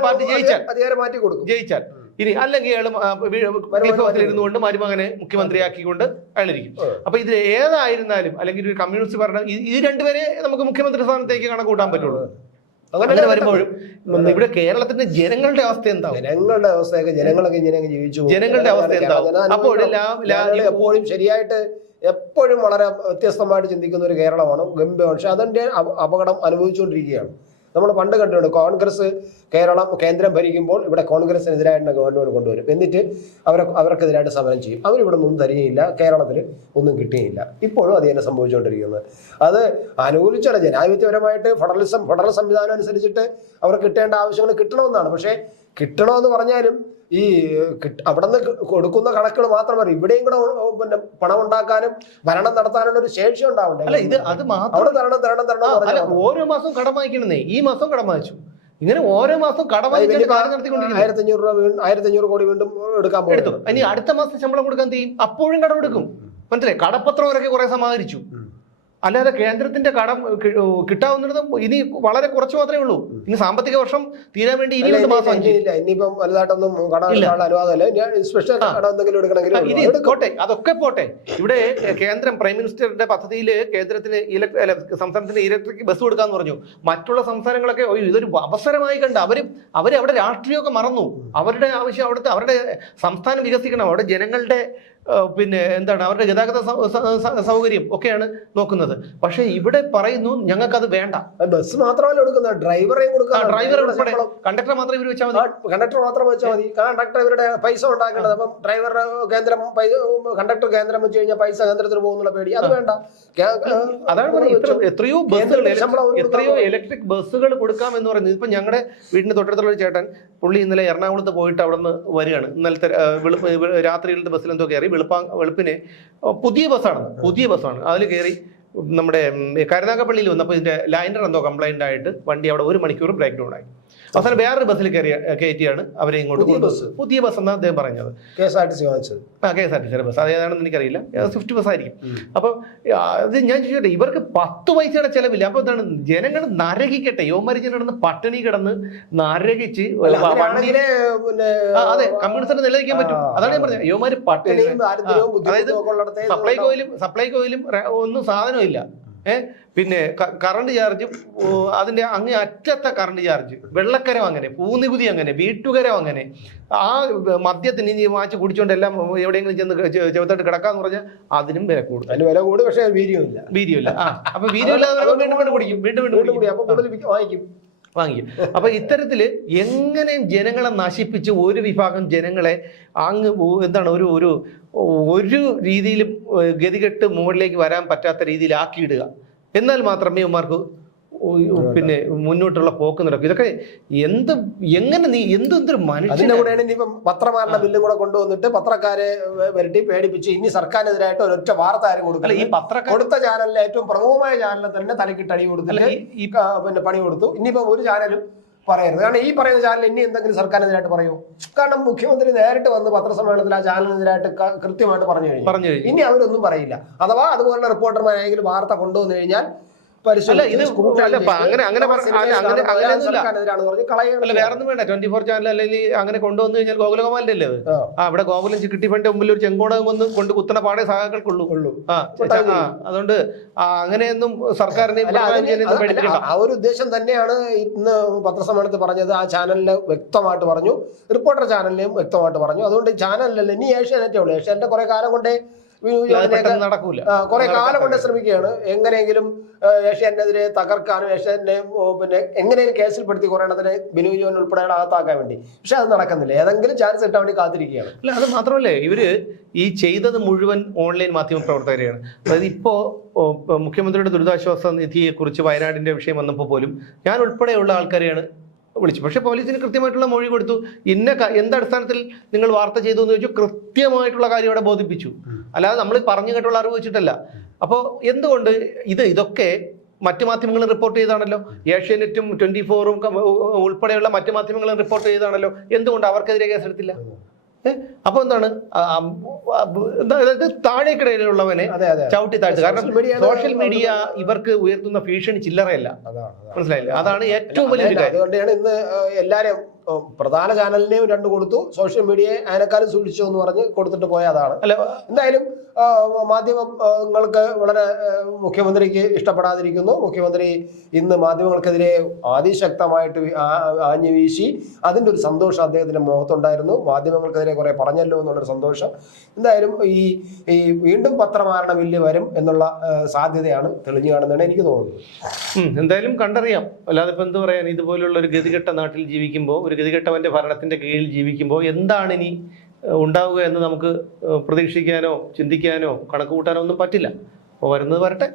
S1: പാർട്ടി ജയിച്ചാൽ. ജയിച്ചാൽ. ഇനി അല്ലെങ്കിൽ അയാൾ ഇരുന്നു കൊണ്ട് മരുമകനെ മുഖ്യമന്ത്രിയാക്കിക്കൊണ്ട് അയാളിരിക്കും. അപ്പൊ ഇതിൽ ഏതായിരുന്നാലും അല്ലെങ്കിൽ ഒരു കമ്മ്യൂണിസ്റ്റ് ഭരണം ഇത് രണ്ടുപേരെ നമുക്ക് മുഖ്യമന്ത്രി സ്ഥാനത്തേക്ക് കണക്ക് കൂട്ടാൻ പറ്റുള്ളൂ. അങ്ങനെ വരുമ്പോഴും ഇവിടെ കേരളത്തിന്റെ ജനങ്ങളുടെ അവസ്ഥ എന്താ ജനങ്ങളുടെ അവസ്ഥയൊക്കെ ജനങ്ങളൊക്കെ ഇങ്ങനെ ജീവിച്ചു. ജനങ്ങളുടെ അവസ്ഥ എന്താ അപ്പോൾ എപ്പോഴും ശരിയായിട്ട് എപ്പോഴും വളരെ വ്യത്യസ്തമായിട്ട് ചിന്തിക്കുന്ന ഒരു കേരളമാണ് ഗംഭീരം പക്ഷെ അതിന്റെ അപകടം അനുഭവിച്ചുകൊണ്ടിരിക്കുകയാണ്. നമ്മൾ പണ്ട് കണ്ടിട്ടുണ്ട് കോൺഗ്രസ് കേരളം കേന്ദ്രം ഭരിക്കുമ്പോൾ ഇവിടെ കോൺഗ്രസിനെതിരായിട്ടുള്ള ഗവൺമെന്റ് കൊണ്ടുവരും. എന്നിട്ട് അവരെ അവർക്കെതിരായിട്ട് സമരം ചെയ്യും. അവരിവിടെ ഒന്നും തരികയില്ല കേരളത്തിൽ ഒന്നും കിട്ടുകയില്ല ഇപ്പോഴും അത് തന്നെ സംഭവിച്ചുകൊണ്ടിരിക്കുന്നത്. അത് അനുകൂലിച്ചാണ് ജനാധിപത്യപരമായിട്ട് ഫെഡറലിസം ഫെഡറൽ സംവിധാനം അനുസരിച്ചിട്ട് അവർക്ക് കിട്ടേണ്ട ആവശ്യങ്ങൾ കിട്ടണമെന്നാണ്. പക്ഷേ കിട്ടണമെന്ന് പറഞ്ഞാലും ഈ അവിടെ നിന്ന് കൊടുക്കുന്ന കണക്കുകൾ മാത്രം മതി ഇവിടെയും കൂടെ പിന്നെ പണം ഉണ്ടാക്കാനും ഭരണം നടത്താനുള്ള ഒരു ശേഷി ഉണ്ടാവണ്ടേ? ഇത് അത് മാത്രം തരണം തരണം തരണം ഓരോ മാസം കടം വാങ്ങിക്കണമെന്നേ. ഈ മാസം കടം വാങ്ങിച്ചു. ഇങ്ങനെ ഓരോ മാസം കടം ആയിരത്തി അഞ്ഞൂറ് രൂപ വീണ്ടും ആയിരത്തി അഞ്ഞൂറ് കോടി വീണ്ടും എടുക്കാൻ പോകും ഇനി അടുത്ത മാസം ശമ്പളം കൊടുക്കാൻ തീയും അപ്പോഴും കടം എടുക്കും മനസ്സിലായി? കടപ്പത്രം അവരൊക്കെ കുറെ സമാഹരിച്ചു. അല്ലാതെ കേന്ദ്രത്തിന്റെ കടം കി- ഇനി വളരെ കുറച്ച് മാത്രമേ ഉള്ളൂ. ഇനി സാമ്പത്തിക വർഷം തീരാൻ വേണ്ടി ഇനി രണ്ട് മാസം ഇല്ല ഇനിയിപ്പം വലുതായിട്ടൊന്നും അനുവാദമല്ല സ്പെഷ്യൽ കടം എന്തെങ്കിലും എടുക്കണമെങ്കിൽ പോട്ടെ അതൊക്കെ പോട്ടെ. ഇവിടെ കേന്ദ്രം പ്രൈം മിനിസ്റ്ററിന്റെ പദ്ധതിയിൽ കേന്ദ്രത്തിന് സംസ്ഥാനത്തിന് ഇലക്ട്രിക് ബസ് കൊടുക്കാന്ന് പറഞ്ഞു. മറ്റുള്ള സംസ്ഥാനങ്ങളൊക്കെ "ഓ, ഇതൊരു അവസരമായി കണ്ട് അവർ അവർ അവിടെ രാഷ്ട്രീയമൊക്കെ മറന്നു. അവരുടെ ആവശ്യം അവിടുത്തെ അവരുടെ സംസ്ഥാനം വികസിക്കണം. അവിടെ ജനങ്ങളുടെ പിന്നെ എന്താണ് അവരുടെ ഗതാഗത സൗകര്യം ഒക്കെയാണ് നോക്കുന്നത്. പക്ഷെ ഇവിടെ പറയുന്നു ഞങ്ങൾക്കത് വേണ്ട. ബസ് മാത്രമല്ല എടുക്കുന്ന ഡ്രൈവറെയും കൊടുക്കുക. ഡ്രൈവർ ഉൾപ്പെടെ കണ്ടക്ടർ മാത്രം ഇവർ വെച്ചാൽ മതി. കണ്ടക്ടർ മാത്രം വെച്ചാൽ മതി. കണ്ടക്ടർ ഇവരുടെ പൈസ ഉണ്ടാക്കേണ്ടത്. അപ്പം ഡ്രൈവർ കേന്ദ്രം കണ്ടക്ടർ കേന്ദ്രം വെച്ച് കഴിഞ്ഞാൽ പൈസ കേന്ദ്രത്തിന് പോകുന്നുള്ള പേടി. അത് വേണ്ട. അതാണ് പറയുന്നത് എത്രയോ ബസ്സുകൾ എത്രയോ ഇലക്ട്രിക് ബസ്സുകൾ കൊടുക്കാം എന്ന് പറയുന്നത് ഇപ്പൊ ഞങ്ങളുടെ വീടിന്റെ തൊട്ടടുത്തുള്ള ഒരു ചേട്ടൻ പുള്ളി ഇന്നലെ എറണാകുളത്ത് പോയിട്ട് അവിടെ നിന്ന് വരികയാണ്. ഇന്നലത്തെ രാത്രിയിലത്തെ ബസ്സിൽ എന്തോ കയറി. വെളുപ്പാ വെളുപ്പിന് പുതിയ ബസ്സാണ് പുതിയ ബസ്സാണ്. അതിൽ കയറി നമ്മുടെ കരുനാഗപ്പള്ളിയിൽ വന്നപ്പോൾ ഇതിന്റെ ലൈനർ എന്തോ കംപ്ലൈന്റ് ആയിട്ട് വണ്ടി അവിടെ ഒരു മണിക്കൂർ ബ്രേക്ക് ഡൗൺ ആയി. അവസാനം വേറൊരു ബസ്സിൽ കയറിയ കയറ്റിയാണ് അവരെ ഇങ്ങോട്ട് പുതിയ കൊണ്ടുവന്നത്. ബസ്? പുതിയ ബസ് എന്നാണ് അദ്ദേഹം പറഞ്ഞത്. K S R T C വാങ്ങിച്ചത്. ആ കെ എസ് ആർ ടി സിയുടെ ബസ്. അതേതാണെന്ന് എനിക്കറിയില്ല. സ്വിഫ്റ്റ് ബസ് ആയിരിക്കും. അപ്പൊ അത് ഞാൻ ചോദിച്ചോട്ടെ ഇവർക്ക് പത്ത് പൈസയുടെ ചെലവില്ല. അപ്പൊ എന്താണ് ജനങ്ങൾ നരകിക്കട്ടെ? യോമരിച്ച് കിടന്ന് പട്ടിണി കിടന്ന് നരകിച്ച് അതെ കമ്മ്യൂണിസ്റ്റിന് നിലനിൽക്കാൻ പറ്റും. അതാണ് ഞാൻ പറഞ്ഞത്. യോമാര് പട്ടിണി അതായത് സപ്ലൈകോയിലും സപ്ലൈകോയിലും ഒന്നും സാധനമില്ല പിന്നെ കറണ്ട് ചാർജ് അതിന്റെ അങ്ങേ അറ്റത്തെ കറണ്ട് ചാർജ് വെള്ളക്കരം അങ്ങനെ പൂനികുതി അങ്ങനെ വീട്ടുകരം അങ്ങനെ. ആ മദ്യത്തിന് ഇനി വാച്ച് കുടിച്ചോണ്ട് എല്ലാം എവിടെയെങ്കിലും ചെന്ന് ചെവത്തോട്ട് കിടക്കാന്ന് പറഞ്ഞാൽ അതിനും വില കൂടും. അതിന് വില കൂടും പക്ഷേ വീര്യമില്ല വീര്യമില്ല ആ അപ്പൊ വീര്യമില്ലാതെ വീണ്ടും വീണ്ടും കുടിക്കും വീണ്ടും വീണ്ടും വീണ്ടും കൂടി കുടിക്കും. അപ്പൊ കൂടുതൽ വാങ്ങിക്കും. വാങ്ങിക്കും. അപ്പൊ ഇത്തരത്തിൽ എങ്ങനെ ജനങ്ങളെ നശിപ്പിച്ച് ഒരു വിഭാഗം ജനങ്ങളെ അങ്ങ് എന്താണ് ഒരു ഒരു ഒരു രീതിയിലും ഗതികെട്ട് മുകളിലേക്ക് വരാൻ പറ്റാത്ത രീതിയിൽ ആക്കിയിടുക എന്നാൽ മാത്രമേ ഇവന്മാർക്ക് പിന്നെ മുന്നോട്ടുള്ള പോക്ക് നടക്കും. ഇതൊക്കെ എന്ത് എങ്ങനെ നീ എന്ത് എന്തൊരു അതിന്റെ മനുഷ്യനെ കൂടെയാണ് ഇനിയിപ്പം പത്രമാരുടെ ബില്ല് കൂടെ കൊണ്ടുവന്നിട്ട് പത്രക്കാരെ വരട്ടി പേടിപ്പിച്ച് ഇനി സർക്കാരിനെതിരായിട്ട് ഒരൊറ്റ വാർത്ത ആരും കൊടുക്കില്ല. ഈ പത്ര കൊടുത്ത ചാനലിലെ ഏറ്റവും പ്രമുഖമായ ചാനലിൽ തന്നെ തലക്കിട്ട് അടി അല്ല ഈ- പിന്നെ പണി കൊടുത്തു. ഇനിയിപ്പോ ഒരു ചാനലും പറയരുത്. കാരണം ഈ പറയുന്ന ചാനൽ ഇനി എന്തെങ്കിലും സർക്കാരിനെതിരായിട്ട് പറയൂ? കാരണം മുഖ്യമന്ത്രി നേരിട്ട് വന്ന് പത്രസമ്മേളനത്തിൽ ആ ചാനലിനെതിരായിട്ട് കൃത്യമായിട്ട് പറഞ്ഞു കഴിഞ്ഞു. പറഞ്ഞു കഴിഞ്ഞു. ഇനി അവരൊന്നും പറയില്ല. അഥവാ അതുപോലുള്ള റിപ്പോർട്ടർമാരെങ്കിലും വാർത്ത കൊണ്ടുവന്നു കഴിഞ്ഞാൽ വേണ്ട ട്വന്റി ഫോർ ചാനൽ അല്ലെങ്കിൽ അങ്ങനെ കൊണ്ടുവന്നു കഴിഞ്ഞാൽ ഗോകുലകുമാരന്റെ അല്ലേ ആ. ഇവിടെ ഗോകുലം ചിക്കിട്ടിഫന്റെ മുമ്പിൽ ഒരു ചെങ്കോടകം വന്ന് കൊണ്ട് കുത്തണ പാടെ സഹാക്കൾക്കുള്ളൂ ഉള്ളൂ. ആ അതുകൊണ്ട് അങ്ങനെയൊന്നും സർക്കാരിനെ ആ ഒരു ഉദ്ദേശം തന്നെയാണ് ഇന്ന് പത്രസമ്മേളനത്തിൽ പറഞ്ഞത്. ആ ചാനലിന് വ്യക്തമായിട്ട് പറഞ്ഞു. റിപ്പോർട്ടർ ചാനലിനെയും വ്യക്തമായിട്ട് പറഞ്ഞു. അതുകൊണ്ട് ഈ ചാനലിലല്ല ഇനി ഏഷ്യാനെറ്റേ ഉള്ളൂ. ഏഷ്യാനെറ്റ് കുറെ കാലം കൊണ്ടേ നടക്കൂല. കുറെ കാലം കൊണ്ട് ശ്രമിക്കുകയാണ്. എങ്ങനെയെങ്കിലും ഏഷ്യാനെതിരെ തകർക്കാനും ഏഷ്യാനെ പിന്നെ എങ്ങനെയും കേസിൽപ്പെടുത്തി കുറെ എണ്ണത്തിനെ ബിനു ജോൻ ഉൾപ്പെടെ അകത്താക്കാൻ വേണ്ടി. പക്ഷെ അത് നടക്കുന്നില്ല. ഏതെങ്കിലും ചാൻസ് കിട്ടാൻ വേണ്ടി കാത്തിരിക്കുകയാണ്. അല്ല അത് മാത്രമല്ലേ ഇവർ ഈ ചെയ്തത് മുഴുവൻ ഓൺലൈൻ മാധ്യമ പ്രവർത്തകരെയാണ്. അതായത് ഇപ്പോ മുഖ്യമന്ത്രിയുടെ ദുരിതാശ്വാസ നിധിയെ കുറിച്ച് വയനാടിന്റെ വിഷയം വന്നപ്പോൾ പോലും ഞാൻ ഉൾപ്പെടെയുള്ള ആൾക്കാരെയാണ് വിളിച്ചു. പക്ഷെ പോലീസിന് കൃത്യമായിട്ടുള്ള മൊഴി കൊടുത്തു. ഇന്ന എന്തടിസ്ഥാനത്തിൽ നിങ്ങൾ വാർത്ത ചെയ്തു എന്ന് ചോദിച്ചു. കൃത്യമായിട്ടുള്ള കാര്യം അവിടെ ബോധിപ്പിച്ചു. അല്ലാതെ നമ്മൾ പറഞ്ഞു കേട്ടുള്ള അറിവ് വെച്ചിട്ടല്ല. അപ്പോൾ എന്തുകൊണ്ട് ഇത് ഇതൊക്കെ മറ്റു മാധ്യമങ്ങൾ റിപ്പോർട്ട് ചെയ്താണല്ലോ ഏഷ്യാനെറ്റും ട്വന്റി ഫോറും ഉൾപ്പെടെയുള്ള മറ്റു മാധ്യമങ്ങളും റിപ്പോർട്ട് ചെയ്താണല്ലോ എന്തുകൊണ്ട് അവർക്കെതിരെ കേസെടുത്തില്ല? അപ്പൊ എന്താണ്? താഴേക്കിടയിലുള്ളവനെ ചവിട്ടി താഴ്ത്തുക. കാരണം സോഷ്യൽ മീഡിയ ഇവർക്ക് ഉയർത്തുന്ന ഭീഷണി ചില്ലറയല്ല. മനസ്സിലായില്ലേ? അതാണ്. ഏറ്റവും വലിയ കാര്യം. അതുകൊണ്ടാണ് ഇന്ന് ഏഹ്, പ്രധാന ചാനലിനെയും രണ്ട് കൊടുത്തു. സോഷ്യൽ മീഡിയയെ അതിനെക്കാളും സൂക്ഷിച്ചു എന്ന് പറഞ്ഞ് കൊടുത്തിട്ട് പോയ അതാണ്. അല്ല എന്തായാലും മാധ്യമങ്ങൾക്ക് വളരെ മുഖ്യമന്ത്രിക്ക് ഇഷ്ടപ്പെടാതിരിക്കുന്നു. മുഖ്യമന്ത്രി ഇന്ന് മാധ്യമങ്ങൾക്കെതിരെ അതിശക്തമായിട്ട് ആഞ്ഞു വീശി. അതിന്റെ ഒരു സന്തോഷം അദ്ദേഹത്തിന്റെ മുഖത്തുണ്ടായിരുന്നു. മാധ്യമങ്ങൾക്കെതിരെ കുറെ പറഞ്ഞല്ലോ എന്നുള്ളൊരു സന്തോഷം. എന്തായാലും ഈ ഈ വീണ്ടും പത്രമാരണ ബില്ല് വരും എന്നുള്ള സാധ്യതയാണ് തെളിഞ്ഞു കാണുന്നതാണ് എനിക്ക് തോന്നുന്നത് എന്തായാലും കണ്ടറിയാം. അല്ലാതെ ഇപ്പൊ എന്ത് പറയാൻ? ഇതുപോലുള്ള ഒരു ഗതികെട്ട നാട്ടിൽ ജീവിക്കുമ്പോൾ ഒരു ഗതികെട്ടവന്റെ ഭരണത്തിന്റെ കീഴിൽ ജീവിക്കുമ്പോൾ എന്താണ് ഇനി ഉണ്ടാവുക എന്ന് നമുക്ക് പ്രതീക്ഷിക്കാനോ ചിന്തിക്കാനോ കണക്ക് കൂട്ടാനോ ഒന്നും പറ്റില്ല. അപ്പോൾ വരുന്നത് വരട്ടെ.